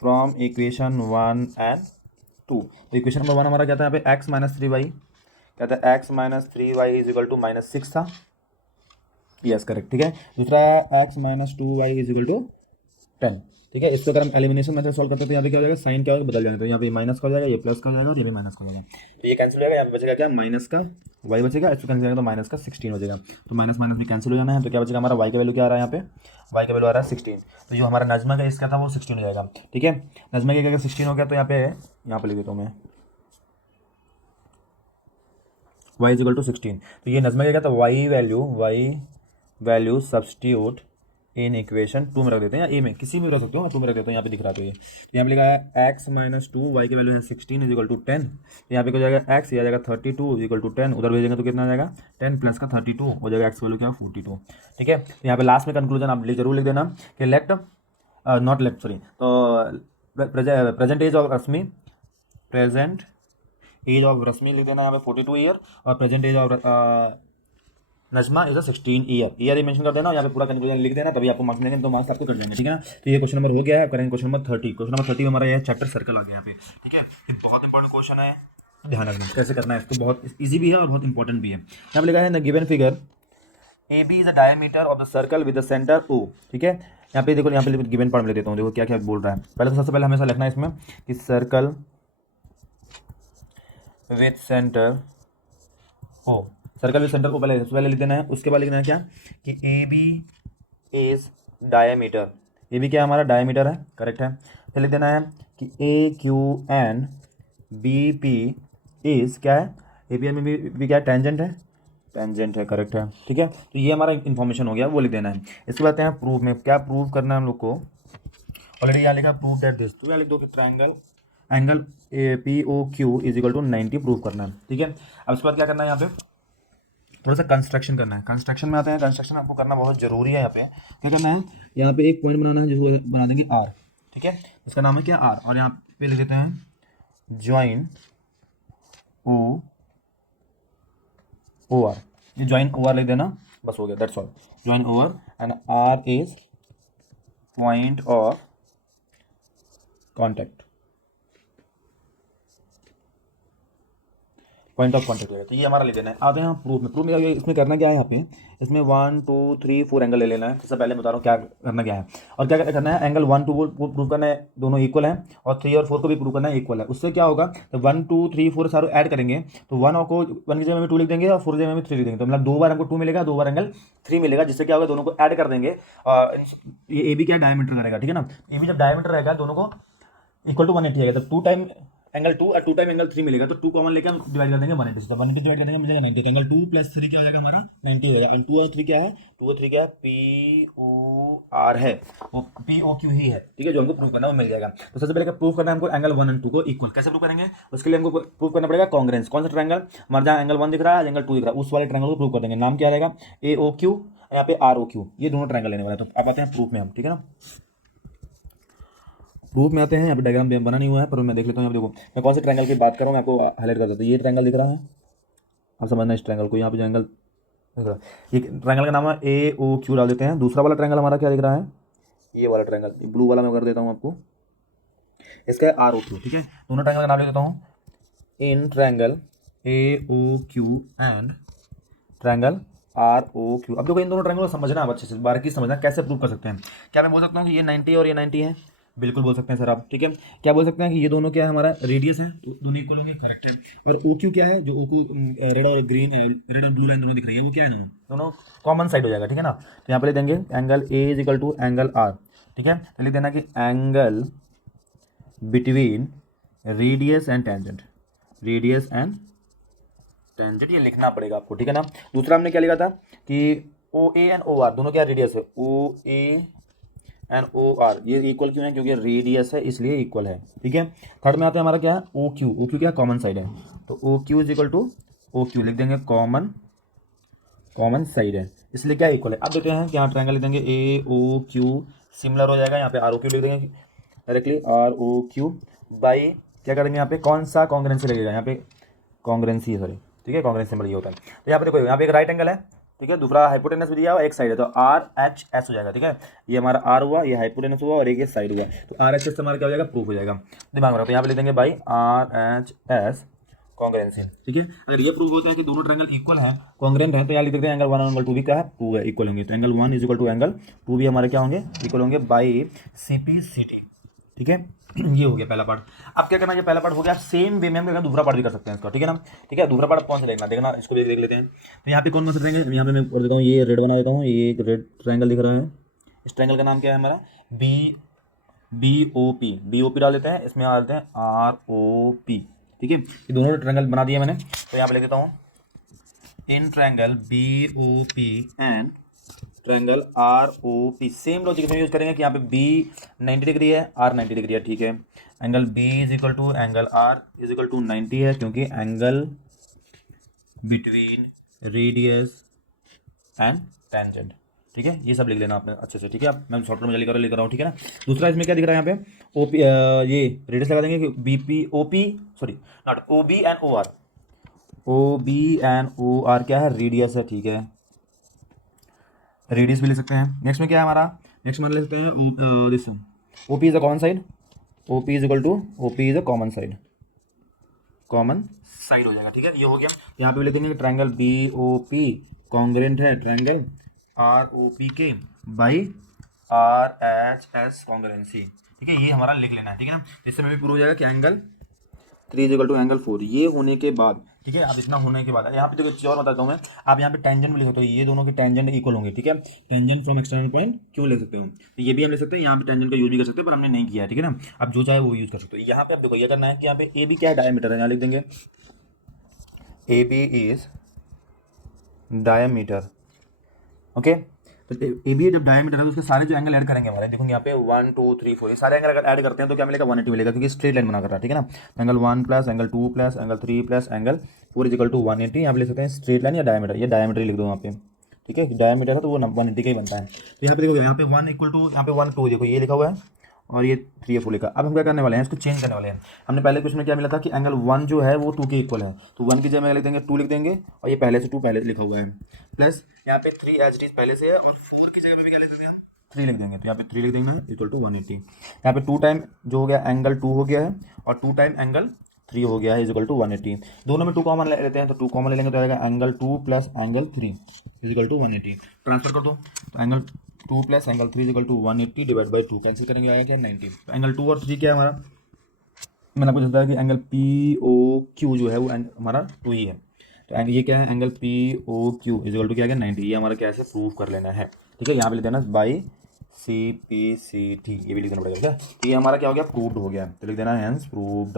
from equation 1 and 2। तो इक्वेशन नंबर 1 हमारा क्या था, यहाँ पे x माइनस 3y, क्या था x minus 3y is equal to minus 6 था, यस करेक्ट, ठीक है। दूसरा x minus 2y is equal to 10, ठीक है। इसको अगर हम एलिमिनेशन मेथड सॉल्व करते हैं तो यहाँ पे क्या हो जाएगा, साइन क्या होगा, बदल जाएगा, तो यहाँ पे माइनस का हो जाएगा, ये प्लस का हो जाएगा और ये भी माइनस का हो जाएगा, तो ये कैंसिल हो जाएगा। यहाँ पे बचेगा क्या, माइनस का y बचेगा, इसको कैंसिल करेंगे तो माइनस का 16 हो जाएगा, तो माइनस माइनस भी कैंसिल हो जाना है। तो क्या बचेगा हमारा, y का वैल्यू क्या आ रहा है, यहाँ पे y का वैल्यू आ रहा है 16, तो जो हमारा नजमा का इसका था वो 16 हो जाएगा, ठीक है। नजमा का अगर 16 हो गया तो यहाँ पे लिख देता हूँ मैं y इज इक्वल टू 16, तो ये नजमा का क्या था, y value substitute in equation 2 में रख देते हैं, या ए में किसी में रख सकते हो, 2 में रख देते हैं, यहाँ पे दिख रहा है। तो ये यहाँ पे लिखा है x माइनस 2, y की वैल्यू है 16 इज इक्वल टू 10, तो यहाँ पे क्या हो जाएगा x, ये आ जाएगा 32 इज इक्वल टू 10, उधर भेजेंगे तो कितना आ जाएगा 10 प्लस का 32 हो जाएगा, x वैल्यू क्या है 42, ठीक है। तो यहाँ पे लास्ट में कंक्लूजन आप जरूर लिख देना कि नॉट लेफ्ट सॉरी, तो present age of Rashmi, present age of Rashmi लिख देना यहाँ पे 42 ईयर, और present age of Najma is 16 year ही मेंशन कर देना, यहाँ पे पूरा कंक्लूजन लिख देना, तभी आपको मार्क्स मिलेंगे, तो मार्क्स आपको कट जाएंगे, ठीक है ना। तो ये क्वेश्चन नंबर हो गया है। करेंगे क्वेश्चन नंबर 30। क्वेश्चन नंबर 30 में हमारा यह चैप्टर सर्कल आ गया यहाँ पे, ठीक है। ये बहुत इंपॉर्टेंट क्वेश्चन है, ध्यान रखना कैसे करना है इसको, बहुत ईजी भी है और बहुत इंपॉर्टेंट भी है। यहाँ पे लिखा है the given figure A B is the diameter of the circle with the centre O, ठीक है। यहाँ पे देखो, यहाँ पे गिवन पार्ट में ले देता हूँ, देखो क्या क्या बोल रहा है। पहले तो सबसे पहले हमेशा लिखना है इसमें कि circle with centre O, circle with centre को पहले लिख देना है। उसके बाद लिखना है क्या कि A B is diameter, A B क्या हमारा डायमीटर है, करेक्ट है। फिर लिख देना है कि A Q N B P is क्या है, ए बी एन बी क्या है, टेंजेंट है, करेक्ट है, ठीक है। तो ये हमारा इन्फॉर्मेशन हो गया, वो लिख देना है। इसके बाद हैं प्रूफ में, क्या प्रूव करना है हम लोग को, ऑलरेडी यहाँ लिखा प्रूव दैट दिस, तो यहाँ लिख दो कि triangle angle P O Q is equal to 90 prove करना है, ठीक है। अब इसके बाद क्या करना है, यहाँ पे थोड़ा सा कंस्ट्रक्शन करना है। कंस्ट्रक्शन में आते हैं, कंस्ट्रक्शन आपको करना बहुत जरूरी है। यहाँ पे क्या करना है, यहाँ पे एक पॉइंट बनाना है जिसको बना देंगे आर, ठीक है, इसका नाम है क्या आर, और यहाँ पे लिख देते हैं ज्वाइन ओ आर, ये ज्वाइन ओ आर लिख देना, बस हो गया, that's all, join over and R is point of contact, point of contact होगा। तो ये हमारा ले लेना है। आते हैं हम प्रूफ में। प्रूफ में इसमें करना क्या है, यहाँ पे इसमें 1 2 3 4 एंगल ले लेना है। सबसे पहले बता रहा हूँ क्या करना क्या है, और क्या करना है, एंगल 1 2 प्रूव करना है, दोनों इक्वल हैं, और 3 और 4 को भी प्रूव करना है इक्वल है। उससे क्या होगा, तो 1 2 3 4 सारे ऐड करेंगे तो 1 को 1 की जगह में 2 लिख देंगे और 4 की जगह में 3 लिख देंगे, तो मतलब 2 बार हमको 2 मिलेगा, 2 बार एंगल 3 मिलेगा, जिससे क्या होगा, दोनों को ऐड कर देंगे। ये ए बी क्या डायमीटर करेगा, ठीक है ना। ए बी जब डायमीटर रहेगा, दोनों को इक्वल टू 180 आएगा, तो 2 टाइम एंगल 2 और 2 टाइम एंगल 3 मिलेगा, तो 2 कॉमन लेके हम डिवाइड कर देंगे 180 से, तो 1 की डिवाइड कर देंगे मिलेगा 90, तो एंगल 2 प्लस 3 क्या हो जाएगा हमारा 90 हो जाएगा। 2 और 3 क्या है, 2 और 3 क्या है, पी ओ आर है, वो पी ओ क्यू ही है, ठीक है, जो हमको प्रूव करना वो मिल जाएगा। तो सबसे पहले प्रूव करना है हमको एंगल 1 और 2 को इक्वल। कैसे प्रूव करेंगे, उसके लिए हमको प्रूव करना पड़ेगा कॉन्ग्रेंस। कौन सा ट्रायंगल, हमारा जहाँ एंगल 1 दिख रहा है, एंगल 2 दिख रहा है, उस वाले ट्रायंगल को प्रूव कर देंगे। नाम क्या रहेगा, ए ओ क्यू, यहाँ पे आर ओ क्यू, ये दोनों ट्रायंगल लेने वाला है। तो अब आते हैं प्रूफ में हम, ठीक है ना। प्रूफ में आते हैं, यहाँ पे डायग्राम बना नहीं हुआ है, पर मैं देख लेता हूँ। यहाँ पे देखो, मैं कौन से ट्रायंगल की बात कर रहा हूँ, मैं आपको हाईलाइट कर देता हूँ। ये ट्रायंगल दिख रहा है, आप समझना इस ट्रायंगल को। यहाँ पे जो एंगल दिख रहा है, ये ट्रायंगल का नाम है ए ओ क्यू डाल देते हैं। दूसरा वाला ट्रायंगल हमारा क्या दिख रहा है, ये वाला ट्रायंगल, ब्लू वाला मैं कर देता हूँ आपको, इसका है आर ओ क्यू, ठीक है। दोनों ट्रायंगल का नाम लिख देता हूँ, in triangle A O Q and triangle R O Q. अब देखो, इन दोनों ट्रायंगल को समझना, आप अच्छे से बारीकी समझना कैसे प्रूव कर सकते हैं। क्या मैं बोल सकता हूँ कि ये 90 और ये 90 है, बिल्कुल बोल सकते हैं सर आप, ठीक है। क्या बोल सकते हैं कि ये दोनों क्या है, हमारा रेडियस है, तो दोनों इक्वल होंगे, करेक्ट है। और ओ क्यू क्या है, जो ओ क्यू रेड और ग्रीन, रेड और ब्लू लाइन दोनों दिख रही है, वो क्या है, दोनों कॉमन साइड हो जाएगा, ठीक है ना। तो यहाँ पे लिख देंगे angle A is equal to angle R, ठीक है। तो लिख देना कि angle between radius and tangent, radius and tangent, ये लिखना पड़ेगा आपको, ठीक है ना। दूसरा हमने क्या लिखा था कि ओ ए एंड ओ आर दोनों क्या रेडियस है, ओ ए एंड ओ आर, ये इक्वल क्यों है, क्योंकि रेडियस है इसलिए इक्वल है, ठीक है। थर्ड में आते हैं हमारा क्या है, ओ क्यू क्या कॉमन साइड है, तो O Q is equal to O Q लिख देंगे, कॉमन साइड है इसलिए क्या इक्वल है। अब देखते हैं कि यहाँ ट्रायंगल लिख देंगे ए ओ क्यू सिमिलर हो जाएगा, यहाँ पे आर ओ क्यू लिख देंगे directly, R O Q by क्या करेंगे यहाँ पे कौन सा कॉन्ग्रेंसी लगेगा, यहाँ पे कॉन्ग्रेंसी है सॉरी, ठीक है, कॉन्ग्रेंसी सिंबल ये होता है। तो यहाँ पे देखो यहाँ पे एक राइट एंगल है, ठीक है, दूसरा हाइपोटेनस भी दिया हुआ एक साइड है, तो आर एच एस हो जाएगा, ठीक है, ये हमारा आर हुआ, ये हाइपोटेनस हुआ और एक ये साइड हुआ, तो आर एच एस हमारा क्या हो जाएगा, प्रूफ हो जाएगा, दिमाग में रखो। तो यहाँ पे लिख देंगे by R H S congruency, ठीक है। अगर ये प्रूव होता है कि दोनों ट्रायंगल इक्वल है, कॉन्ग्रेंट है, तो यहाँ लिख देते हैं एंगल 1 और एंगल 2 भी क्या है, टू है, इक्वल होंगे, तो angle 1 is equal to angle 2 भी हमारे क्या होंगे, इक्वल होंगे by C P C T, ठीक है। ये हो गया पहला पार्ट। अब क्या करना है, पहला पार्ट हो गया, सेम वे में हम दूसरा पार्ट भी कर सकते हैं इसका, ठीक है ना, ठीक है। दूसरा पार्ट कौन सा देखना, देखना इसको भी देख लेते हैं। तो यहाँ पे कौन से ट्रायंगल, यहाँ पे मैं कर देता हूँ, ये रेड बना देता हूँ, ये एक रेड ट्रायंगल दिख रहा है, इस ट्रायंगल का नाम क्या है हमारा, बी ओ पी डाल देते हैं, इसमें आ देते हैं आर ओ पी, ठीक है। ये दोनों ट्रायंगल बना दिए मैंने, तो यहाँ पे लिख देता हूँ in triangle B O P and triangle R O P, same logic में यूज करेंगे कि यहाँ पे बी 90 डिग्री है, आर 90 डिग्री है, ठीक है। Angle B is equal to angle R is equal to 90 है, क्योंकि angle between radius and tangent, ठीक है। ये सब लिख लेना आपने अच्छे से, ठीक है। अब मैं शॉर्ट में जल्दी लेकर रहा हूँ, ठीक है ना। दूसरा इसमें क्या दिख रहा है, यहाँ पे ओ पी, ये रेडियस लगा देंगे कि B P O P sorry not O B and O R, O B and O R क्या है, रेडियस है, ठीक है, रेडियस भी लिख सकते हैं। नेक्स्ट में क्या है हमारा, नेक्स्ट में लिख सकते हैं this O P is a common side, O P is equal to O P is a common side, common side हो जाएगा, ठीक है। ये हो गया। यहाँ पे लिख देंगे triangle B O P congruent है ट्रायंगल आर ओ पी के by R H S congruency, ठीक है। ये हमारा लिख लेना है, ठीक है ना। इससे में भी प्रूव हो जाएगा कि angle 3 is equal to angle 4, ये होने के बाद, ठीक है। अब इतना होने के बाद यहाँ पे देखो चीज़ और बताता हूँ मैं, आप यहाँ पे टेंजेंट भी लिख सकते हो, ये दोनों के टेंजेंट इक्वल होंगे, ठीक है। टेंजेंट फ्रॉम एक्सटर्नल पॉइंट क्यों ले सकते हो, तो ये भी हम ले सकते हैं, यहाँ पे टेंजेंट का यूज भी कर सकते हैं, पर हमने नहीं किया है, ठीक है ना। अब जो चाहे वो यूज कर सकते हो। यहाँ पे आप देखो ये करना है कि यहाँ पे ए बी क्या है, डायमीटर है, यहाँ लिख देंगे A B is diameter, okay. तो ए बी जब डायमीटर है तो उसके सारे जो एंगल ऐड करेंगे हमारे, देखो यहाँ पे 1 2 3 4 ये सारे एंगल अगर ऐड करते हैं तो क्या मिलेगा, 180 मिलेगा, क्योंकि स्ट्रेट लाइन बना कर रहा है, ठीक है ना। Angle 1 plus angle 2 plus angle 3 plus angle 4 is equal to 180, यहाँ पे लिख सकते हैं स्ट्रेट लाइन या डायमीटर, ये डायमीटर लिख दो यहाँ पे, ठीक है। डायमीटर है तो वो 180 का ही बनता है। तो यहाँ पे देखो, यहाँ पे 1 इक्वल टू, यहाँ पे 1 2 देखो ये लिखा हुआ है और ये 3 4 लिखा। अब हम क्या करने वाले हैं, इसको चेंज करने वाले हैं। हमने पहले क्वेश्चन में क्या मिला था कि एंगल 1 जो है वो 2 के इक्वल है, तो 1 की जगह लिख देंगे 2 लिख देंगे, और ये पहले से 2 पहले लिखा हुआ है, प्लस यहाँ पे 3 एच डी पहले से है, और 4 की जगह पे भी क्या लिख देंगे हम, 3 लिख देंगे, तो यहाँ पे 3 लिख देंगे इक्वल टू 180। यहाँ पे 2 टाइम जो हो गया एंगल 2 हो गया है, और 2 टाइम एंगल 3 हो गया है, इज इक्वल टू 180। दोनों में 2 कॉमन ले लेते हैं, तो 2 कॉमन ले लेंगे तो आएगा angle 2 plus angle 3 is equal to 180। Transfer कर दो, तो angle 2 plus angle 3 is equal to 180 divide by 2, cancel करेंगे आएगा क्या 90। तो एंगल 2 और 3 क्या है हमारा, मैंने आपको बताया कि एंगल पी ओ क्यू जो है वो हमारा 2 ही है, तो एंगल ये क्या है, angle P O Q is equal to क्या है 90, ये हमारा कैसे प्रूव कर लेना है, ठीक है। यहाँ पे लिख देना by C P C T, ये भी लिख देना पड़ेगा, ठीक है। तो ये हमारा क्या हो गया, प्रूव्ड हो गया, तो लिख देना हैंस प्रूव्ड,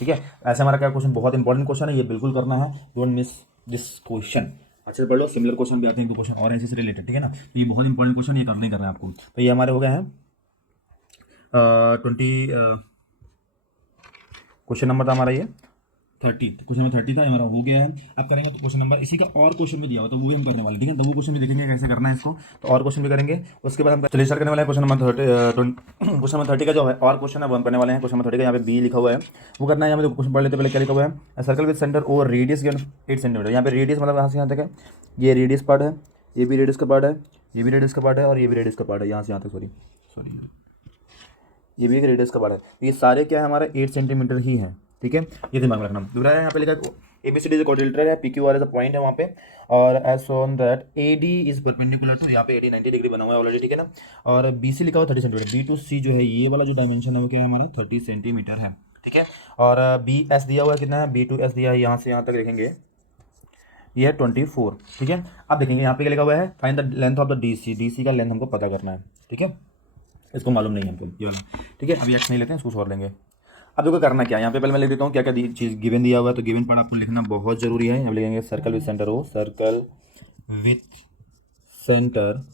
ठीक है। ऐसे हमारा क्या क्वेश्चन बहुत इंपॉर्टेंट क्वेश्चन है, ये बिल्कुल करना है, डोंट मिस दिस क्वेश्चन, अच्छे से पढ़ लो। सिमिलर क्वेश्चन भी आते हैं, 2 क्वेश्चन और ऐसे से रिलेटेड, ठीक है ना। तो ये बहुत इंपॉर्टेंट क्वेश्चन, ये करना ही करना है आपको। तो ये हमारे हो गए हैं 20 क्वेश्चन नंबर था हमारा ये 30, क्वेश्चन नंबर 30 था हमारा हो गया है। अब करेंगे तो क्वेश्चन नंबर इसी का और क्वेश्चन भी दिया हुआ, तो वो भी हम करने वाले, ठीक है। तो वो क्वेश्चन भी देखेंगे कैसे करना है इसको, तो और क्वेश्चन भी करेंगे। उसके बाद हम चलिए स्टार्ट करने वाले हैं क्वेश्चन नंबर 30, क्वेश्चन नंबर 30 का जो है और क्वेश्चन है वो हम करने वाले हैं। क्वेश्चन नंबर 30 का यहाँ पे बी लिखा हुआ है, वो करना है। यहाँ पे क्वेश्चन पढ़ लेते पहले क्या लिखा हुआ है, सर्कल विद सेंटर और रेडियस गिवन 8 सेंटीमीटर। यहाँ पे रेडियस मतलब यहाँ से यहाँ तक है, ये रेडियस पार्ट है, ये भी रेडियस का पार्ट है, ये भी रेडियस का पार्ट है, और ये भी रेडियस का पार्ट है, यहाँ से यहाँ तक सॉरी ये भी एक रेडियस का पार्ट है। ये सारे क्या है हमारा 8 सेंटीमीटर ही है, ठीक है। ये दिमाग में रखना। दूसरा है यहाँ पे लिखा A B C D is quadrilateral है, P Q R is a point है वहाँ पे, और as shown that A D is perpendicular to, यहाँ पे ए डी 90 डिग्री बना हुआ है ऑलरेडी, ठीक है ना। और बी सी लिखा हुआ 30 सेंटीमीटर, बी टू सी जो है ये वाला जो डायमेंशन है वो क्या है हमारा 30 सेंटीमीटर है, ठीक है। और बी एस दिया हुआ है कितना है, बी टू एस दिया है, यहाँ से यहाँ तक देखेंगे ये है 24, ठीक है। अब देखेंगे यहाँ पे क्या लिखा हुआ है, find the length of the D C का लेंथ हमको पता करना है, ठीक है। इसको मालूम नहीं है हमको ये वाला, ठीक है। अभी एक्स नहीं लेते हैं, इसको छोड़ लेंगे। अब देखो करना क्या है, यहाँ पे पहले मैं लिख देता हूँ क्या क्या चीज़ गिवन दिया हुआ है, तो गिवन पार्ट आपको लिखना बहुत जरूरी है। यहाँ लिखेंगे circle with centre O, circle with centre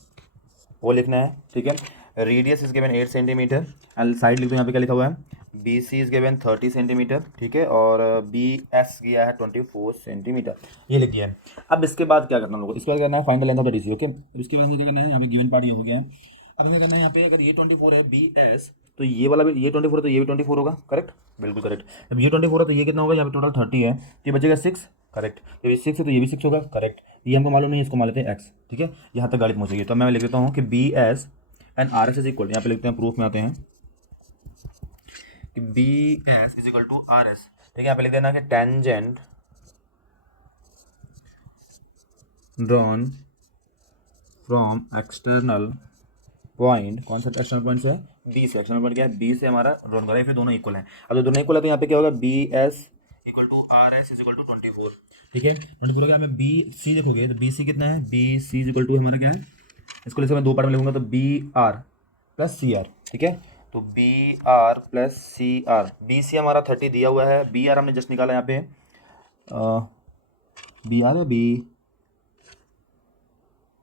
वो लिखना है, ठीक है। Radius is given 8 centimetre and side लिख दो, यहाँ पे क्या लिखा हुआ है, B C is given 30 centimetre, ठीक है, और बी एस गया है 24 सेंटीमीटर, ये लिख दिया है। अब इसके बाद क्या करना हम लोग को, इसके बाद करना है find the length of the DC, okay. अब इसके बाद हमें क्या करना है, यहाँ पे गिवन पार्ट ये हो गया है। अब हमें करना है यहाँ पे, अगर ये 24 है बी एस, तो ये वाला भी, ये 24 है तो ये भी 24 होगा, करेक्ट, बिल्कुल करेक्ट। अब ये 24 है तो ये कितना होगा, यहाँ पे टोटल 30 है, ये बचेगा 6, करेक्ट। जब ये 6 है तो ये भी 6 होगा, करेक्ट। ये हमको मालूम नहीं है, इसको मान लेते हैं एक्स, ठीक है। यहाँ तक गाड़ी पहुँचेगी, तो मैं लिख देता हूँ कि B S and R S is equal, यहाँ पे लिखते हैं, प्रूफ में आते हैं कि B S is equal to R S, ठीक है। यहाँ पे लिख देना कि tangent drawn from external point, कौन सा एक्सटर्नल पॉइंट से है, बी से, एक्सटर्नल पॉइंट क्या है, बी से हमारा ड्रॉन करा है, फिर दोनों इक्वल हैं। अब जो दोनों इक्वल है तो यहाँ पे क्या होगा, B S equal to R S is equal to 24, ठीक है। 24 हो गया। हमें बी सी देखोगे तो बी सी कितना है, B C is equal to हमारा क्या है, इसको जैसे मैं दो पार्ट में लिखूंगा तो B R plus C R, ठीक है। तो B R plus C R, B C हमारा 30 दिया हुआ है, बी आर हमने जस्ट निकाला यहाँ पे, बी आर या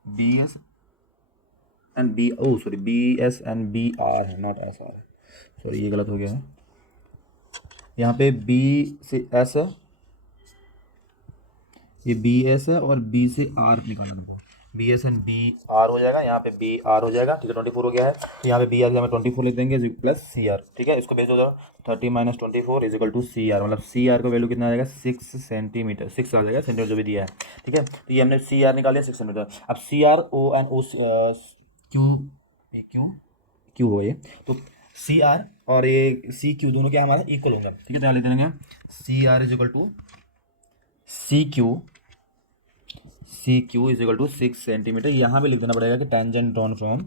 B S and B, oh sorry, B S and B R है, नॉट एस आर, सॉरी ये गलत हो गया है। यहाँ पे बी से एस है, ये बी एस है, और बी से आर निकालना था, B S and B R हो जाएगा, यहाँ पे बी आर हो जाएगा, ठीक है। 24 हो गया है, तो यहाँ पे बी आर हमें 24 लिख देंगे प्लस सी आर, ठीक है। इसको भेज दो, 30 minus 24 is equal to C R, मतलब सी आर का वैल्यू कितना आ जाएगा, 6 सेंटीमीटर, 6 आ जाएगा, सेंटीमीटर जो भी दिया है, ठीक है। तो ये हमने सी आर निकाल लिया 6 सेंटीमीटर। अब C R O and O Q, Q Q हो ये, तो सी आर और ये सी क्यू दोनों क्या हमारा इक्वल होगा, ठीक है। तो यहाँ लिख देंगे C R is equal to C Q, C Q is equal to 6 centimetre. यहाँ भी लिख देना पड़ेगा कि tangent drawn from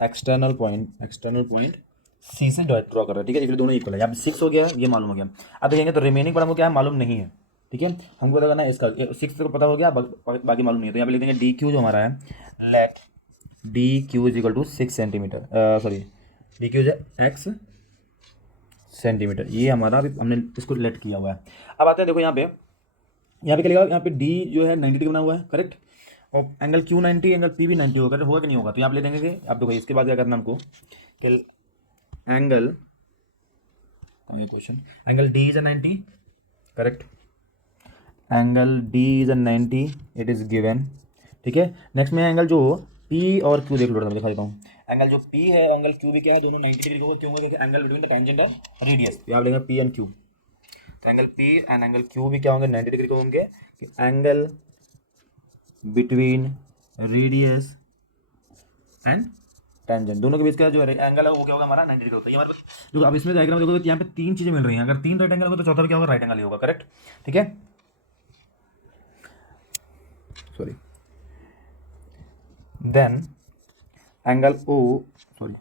external point C से ड्रॉ कर रहा है, ठीक है। इसलिए दोनों इक्वल है, यहाँ पे 6 हो गया, ये मालूम हो गया। अब देखेंगे तो रिमेनिंग पर हमको क्या है, मालूम नहीं है, ठीक है। हमको पता करना है इसका, 6 को पता हो गया, बाकी मालूम नहीं है। तो यहाँ पे लिख देंगे डी क्यू जो हमारा है, let D Q is equal to 6 centimetre, sorry D Q है एक्स सेंटीमीटर, ये हमारा अभी हमने इसको लेट किया हुआ है। अब आते हैं, देखो यहाँ पे क्या लिखा, यहाँ पे डी जो है 90 डिग्री बना हुआ है, करेक्ट, और एंगल क्यू 90, एंगल पी भी 90 होगा, होगा कि नहीं होगा। तो यहाँ पे ले देंगे कि अब देखो इसके बाद क्या करना हमको, कि angle question, angle D is 90, correct, angle D is 90, it is given, ठीक है। नेक्स्ट में एंगल जो पी और क्यू देख लो, मैं दिखा देता हूँ। एंगल जो पी है, एंगल क्यू भी क्या है, दोनों 90 डिग्री होगा, क्यों होगा, क्योंकि एंगल बिटवीन द टेंजेंट और रेडियस, तो यहाँ लेंगे पी एंड क्यू। तो angle P and angle Q भी क्या होंगे, 90 डिग्री के होंगे, कि angle between radius and tangent दोनों के बीच का जो एंगल है वो क्या होगा, हमारा 90 डिग्री होता है। ये हमारे पास जो अब इसमें डायग्राम देखो तो यहाँ पे 3 चीजें मिल रही हैं, अगर 3 राइट एंगल होगा तो चौथा क्या होगा, राइट एंगल ही होगा, करेक्ट, ठीक है। Sorry, then angle O, sorry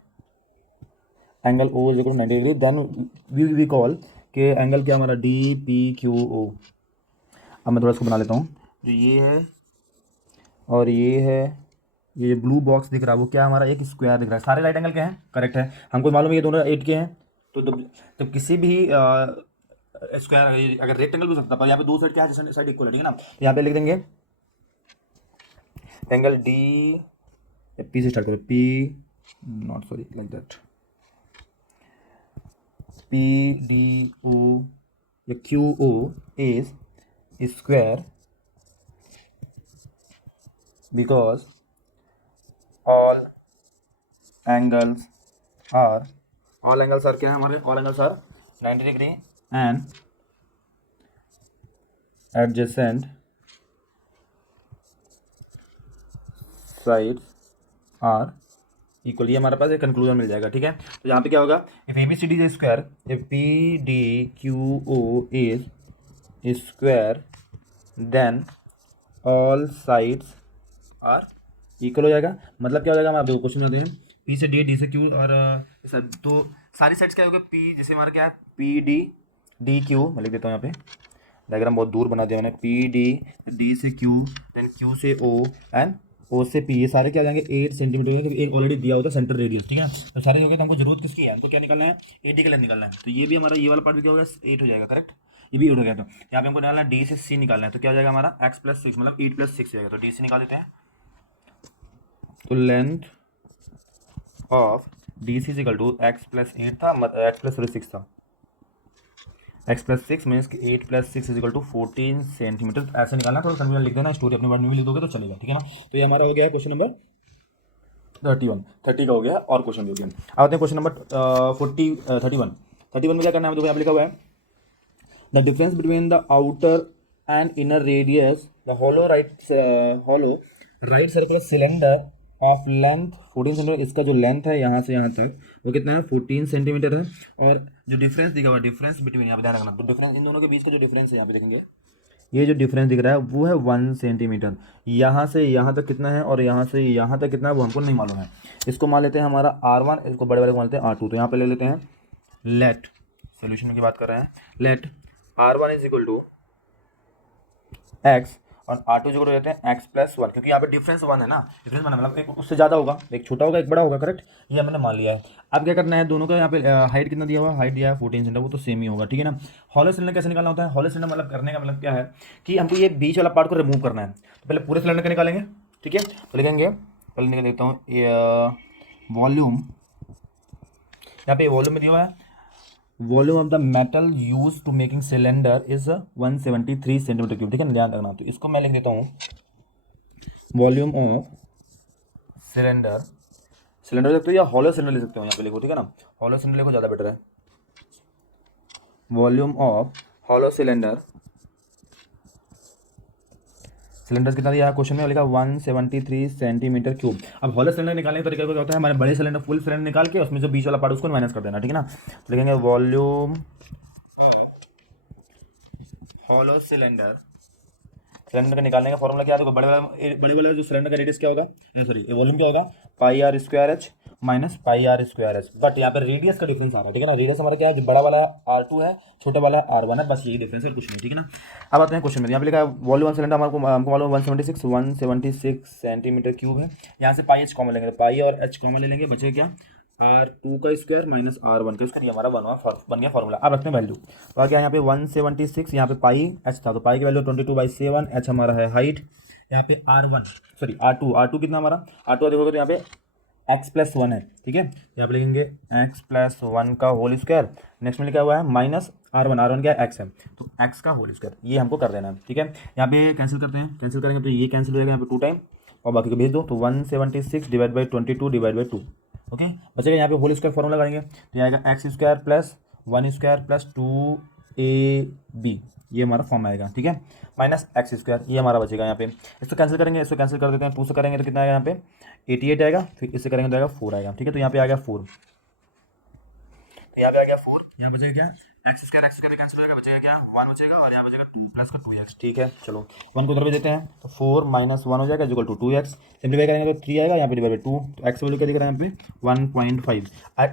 angle O is equal to 90 degree, then we call के एंगल क्या हमारा डी पी क्यू ओ। अब मैं थोड़ा इसको बना लेता हूँ, जो ये है और ये है, ये ब्लू बॉक्स दिख रहा है वो क्या हमारा एक स्क्वायर दिख रहा है, सारे राइट एंगल के हैं, करेक्ट है। हमको मालूम है ये दोनों 8 के हैं, तो जब किसी भी स्क्वायर, अगर रेक्टेंगल भी हो सकता है, पर यहाँ पे दो साइड क्या है, साइड इक्वल है, ठीक है ना। तो यहाँ पे लिख देंगे एंगल डी, पी से स्टार्ट करो, P not sorry like that, P D O या Q O is square because all angles are क्या है हमारे, all angles are 90 degree and adjacent sides are equal, ये हमारे पास एक कंक्लूजन मिल जाएगा, ठीक है। तो यहाँ पे क्या होगा, if ABCD is square, if PDQO is square, then all sides are equal हो जाएगा। मतलब क्या हो जाएगा, हम आप क्वेश्चन आते हैं, पी से डी से क्यू, और तो सारी साइड्स क्या होगा, पी जैसे हमारा क्या है, पी डी क्यू, मैं लिख देता हूँ यहाँ पे, डायग्राम बहुत दूर बना दिया मैंने, पी डी से क्यू, देन क्यू से ओ एंड ओ से पी, ये सारे क्या हो जाएंगे 8 सेंटीमीटर, क्योंकि एक ऑलरेडी दिया होता है सेंटर रेडियस, ठीक है। तो सारे हो गए, तो हमको जरूरत किसकी है, हमको क्या निकालना है, एडी का लेंथ निकालना है। तो ये भी हमारा ये वाला पार्ट भी क्या होगा 8 हो जाएगा, करेक्ट, ये भी 8 हो गया। तो यहाँ पे हमको निकालना है डी से सी निकालना है, तो क्या हो जाएगा हमारा x प्लस 6 मतलब 8 प्लस 6 जाएगा। तो डी से निकाल देते हैं, तो length of D C equal to x plus 8 था, एक्स प्लस 6 था, x plus 6 means 8 plus 6 is equal to 14 centimetre. ऐसे निकालना, थोड़ा कन्फ्यूजन लिख देना, स्टोरी अपने वर्ड में भी लिख दोगे तो चलेगा, ठीक है ना। तो ये हमारा हो गया क्वेश्चन नंबर 30 का हो गया, और क्वेश्चन भी हो गया। अब आते हैं क्वेश्चन नंबर 31 में क्या करना है, देखो यहाँ पे लिखा हुआ है the difference between the outer and inner radius the hollow right circular cylinder of length 14 centimetre. इसका जो लेंथ है यहाँ से यहाँ तक वो कितना है 14 सेंटीमीटर है, और जो डिफरेंस दिखा हुआ है, डिफरेंस बिटवीन, यहाँ पे ध्यान रखना, तो डिफरेंस इन दोनों के बीच का जो डिफरेंस है यहाँ पे देखेंगे, ये जो डिफरेंस दिख रहा है वो है 1 सेंटीमीटर। यहाँ से यहाँ तक कितना है और यहाँ से यहाँ तक कितना है वो हमको नहीं मालूम है। इसको मान लेते हैं हमारा R1, इसको बड़े वाले को मान लेते हैं R2। तो यहाँ पे ले लेते हैं लेट, सोल्यूशन की बात कर रहे हैं, let R1 is equal to x और R2 जो रहते हैं x प्लस 1, क्योंकि यहाँ पे डिफरेंस 1 है ना, डिफरेंस 1 है मतलब एक उससे ज़्यादा होगा, एक छोटा होगा एक बड़ा होगा, करेक्ट, ये हमने मान लिया है। अब क्या करना है, दोनों का यहाँ पे हाइट कितना दिया हुआ है, हाइट दिया है 14 सेंटीमीटर, वो तो सेम ही होगा, ठीक है ना। हॉलो सिलेंडर कैसे निकालना होता है, हॉलो सिलेंडर मतलब करने का मतलब क्या है कि हमको ये बीच वाला पार्ट को रिमूव करना है। तो पहले पूरे सिलेंडर का निकालेंगे, ठीक है, तो लिखेंगे, पहले निकाल देता हूँ वॉल्यूम, यहाँ पे वॉल्यूम में दिया हुआ है volume of the metal use to making cylinder is 173 centimetre cube, ठीक है ना, ध्यान रखना। तो इसको मैं लिख देता हूँ वॉल्यूम ऑफ सिलेंडर, सिलेंडर लिख सकते हो या हॉलो सिलेंडर लिख सकते हो, यहाँ पे लिखो, ठीक है ना, हॉलो सिलेंडर लिखो ज़्यादा बेटर है। Volume of hollow cylinder, cylinder कितना दिया है क्वेश्चन में, लिखा 173 सेंटीमीटर क्यूब। अब हॉलो सिलेंडर निकालने का तरीका क्या होता है, हमारे बड़े सिलेंडर फुल सिलेंडर निकाल के उसमें जो बीच वाला पार्ट उसको माइनस कर देना, ठीक है ना। तो लिखेंगे वॉल्यूम हॉलो सिलेंडर, सिलेंडर का निकालने का फॉर्मूला क्या है, देखो बड़े वाला जो सिलेंडर का रेडियस क्या होगा, सॉरी वॉल्यूम क्या होगा, pi R square H minus pi R square H, but यहाँ पे रेडियस का डिफरेंस आ रहा है, ठीक है ना। रेडियस हमारा क्या है, जो बड़ा वाला R2 है, छोटा वाला R1 है, बस यही डिफरेंस है, कुछ नहीं, ठीक है ना। अब आते हैं क्वेश्चन में, यहाँ पे लिखा है वॉल्यूम सिलेंडर हमको मालूम 176 सेंटीमीटर क्यूब है। यहाँ से पाई एच कॉमन लेंगे, पाई और एच कॉमन ले लेंगे, बचेगा क्या R2 का स्क्वायर माइनस R1 का स्क्वायर, ये हमारा बन गया फॉर्मूला। अब रखते हैं वैल्यू, तो आ गया यहाँ पे 176, यहाँ पे पाई एच था, तो पाई की वैल्यू 22/7, एच हमारा है हाइट, यहाँ पे R2 कितना हमारा, R2 देखोगे तो यहाँ पे x प्लस 1 है, ठीक है, यहाँ पे लिखेंगे x प्लस 1 का होल स्क्वायर, नेक्स्ट में लिखा हुआ है माइनस R1 क्या है x है, तो x का होल स्क्वायर, ये हमको कर देना है, ठीक है। यहाँ पे कैंसिल करते हैं, कैंसिल करेंगे तो ये कैंसिल हो जाएगा यहाँ पे 2 टाइम, और बाकी को भेज दो, तो 176 divide by 22 divide by 2, okay, बचेगा यहाँ पे होल स्क्वायर फॉर्मूला लगाएंगे, तो यहाँ आएगा x square plus 1 square plus 2ab, ये हमारा फॉर्म आएगा, ठीक है, माइनस एक्स स्क्वायर, ये हमारा बचेगा यहाँ पे। इसको कैंसिल करेंगे, इसको कैंसिल कर देते हैं, 2 से करेंगे तो कितना आएगा यहाँ पे 88 आएगा, फिर इससे करेंगे तो आएगा 4 आएगा, ठीक है। तो यहाँ पे आ गया 4, तो यहाँ पे आ गया 4, यहाँ बचेगा क्या एक्स स्क्वायर कैंसिल हो जाएगा, बचेगा क्या 1 बचेगा, और यहाँ बचेगा 2 प्लस का 2x, ठीक है। चलो 1 को उधर भी देते हैं, तो 4 माइनस 1 हो जाएगा इक्वल टू 2x, सिंप्लीफाई करेंगे तो 3 आएगा, यहाँ पे डिवाइड बाई 2, तो x वैल्यू क्या दिख रहा है यहाँ पे 1.5।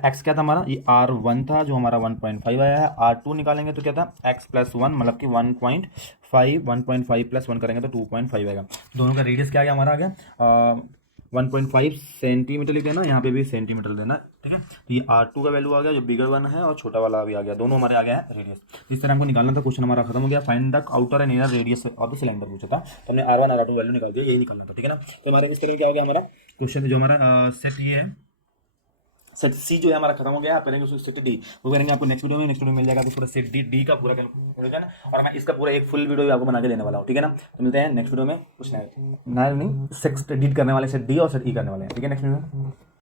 x क्या था हमारा, ये R1 था जो हमारा 1.5 आया है, R2 निकालेंगे तो क्या था x प्लस 1 मतलब कि 1.5 प्लस 1 करेंगे तो 2.5 आएगा। दोनों का रेडियस क्या आ गया हमारा, आ गया 1.5 सेंटीमीटर लिख देना, यहाँ पे भी सेंटीमीटर देना, ठीक है। तो ये R2 का वैल्यू आ गया, जो बिगर वन है, और छोटा वाला भी आ गया, दोनों हमारे आ गया है रेडियस। इस तरह हमको निकालना था, क्वेश्चन हमारा खत्म हो गया। Find the outer and inner radius of the cylinder पूछा था, तो हमने R1 और R2 वैल्यू निकाल दिया, यही निकालना था, ठीक है ना। तो हमारे इस तरह क्या हो गया हमारा क्वेश्चन, जो हमारा सेट ये है, सेट सी जो है हमारा खत्म हो गया। आप करेंगे उसको सेट डी, वो करेंगे आपको नेक्स्ट वीडियो में मिल जाएगा, तो पूरा सेट डी का पूरा कैलकुलेशन, और मैं इसका पूरा एक फुल वीडियो भी आपको बना के देने वाला हूँ, ठीक है ना। तो मिलते हैं नेक्स्ट वीडियो में, कुछ नहीं सेट डी करने वाले, सेट डी और सेट ई करने वाले हैं, ठीक है, नेक्स्ट वीडियो में।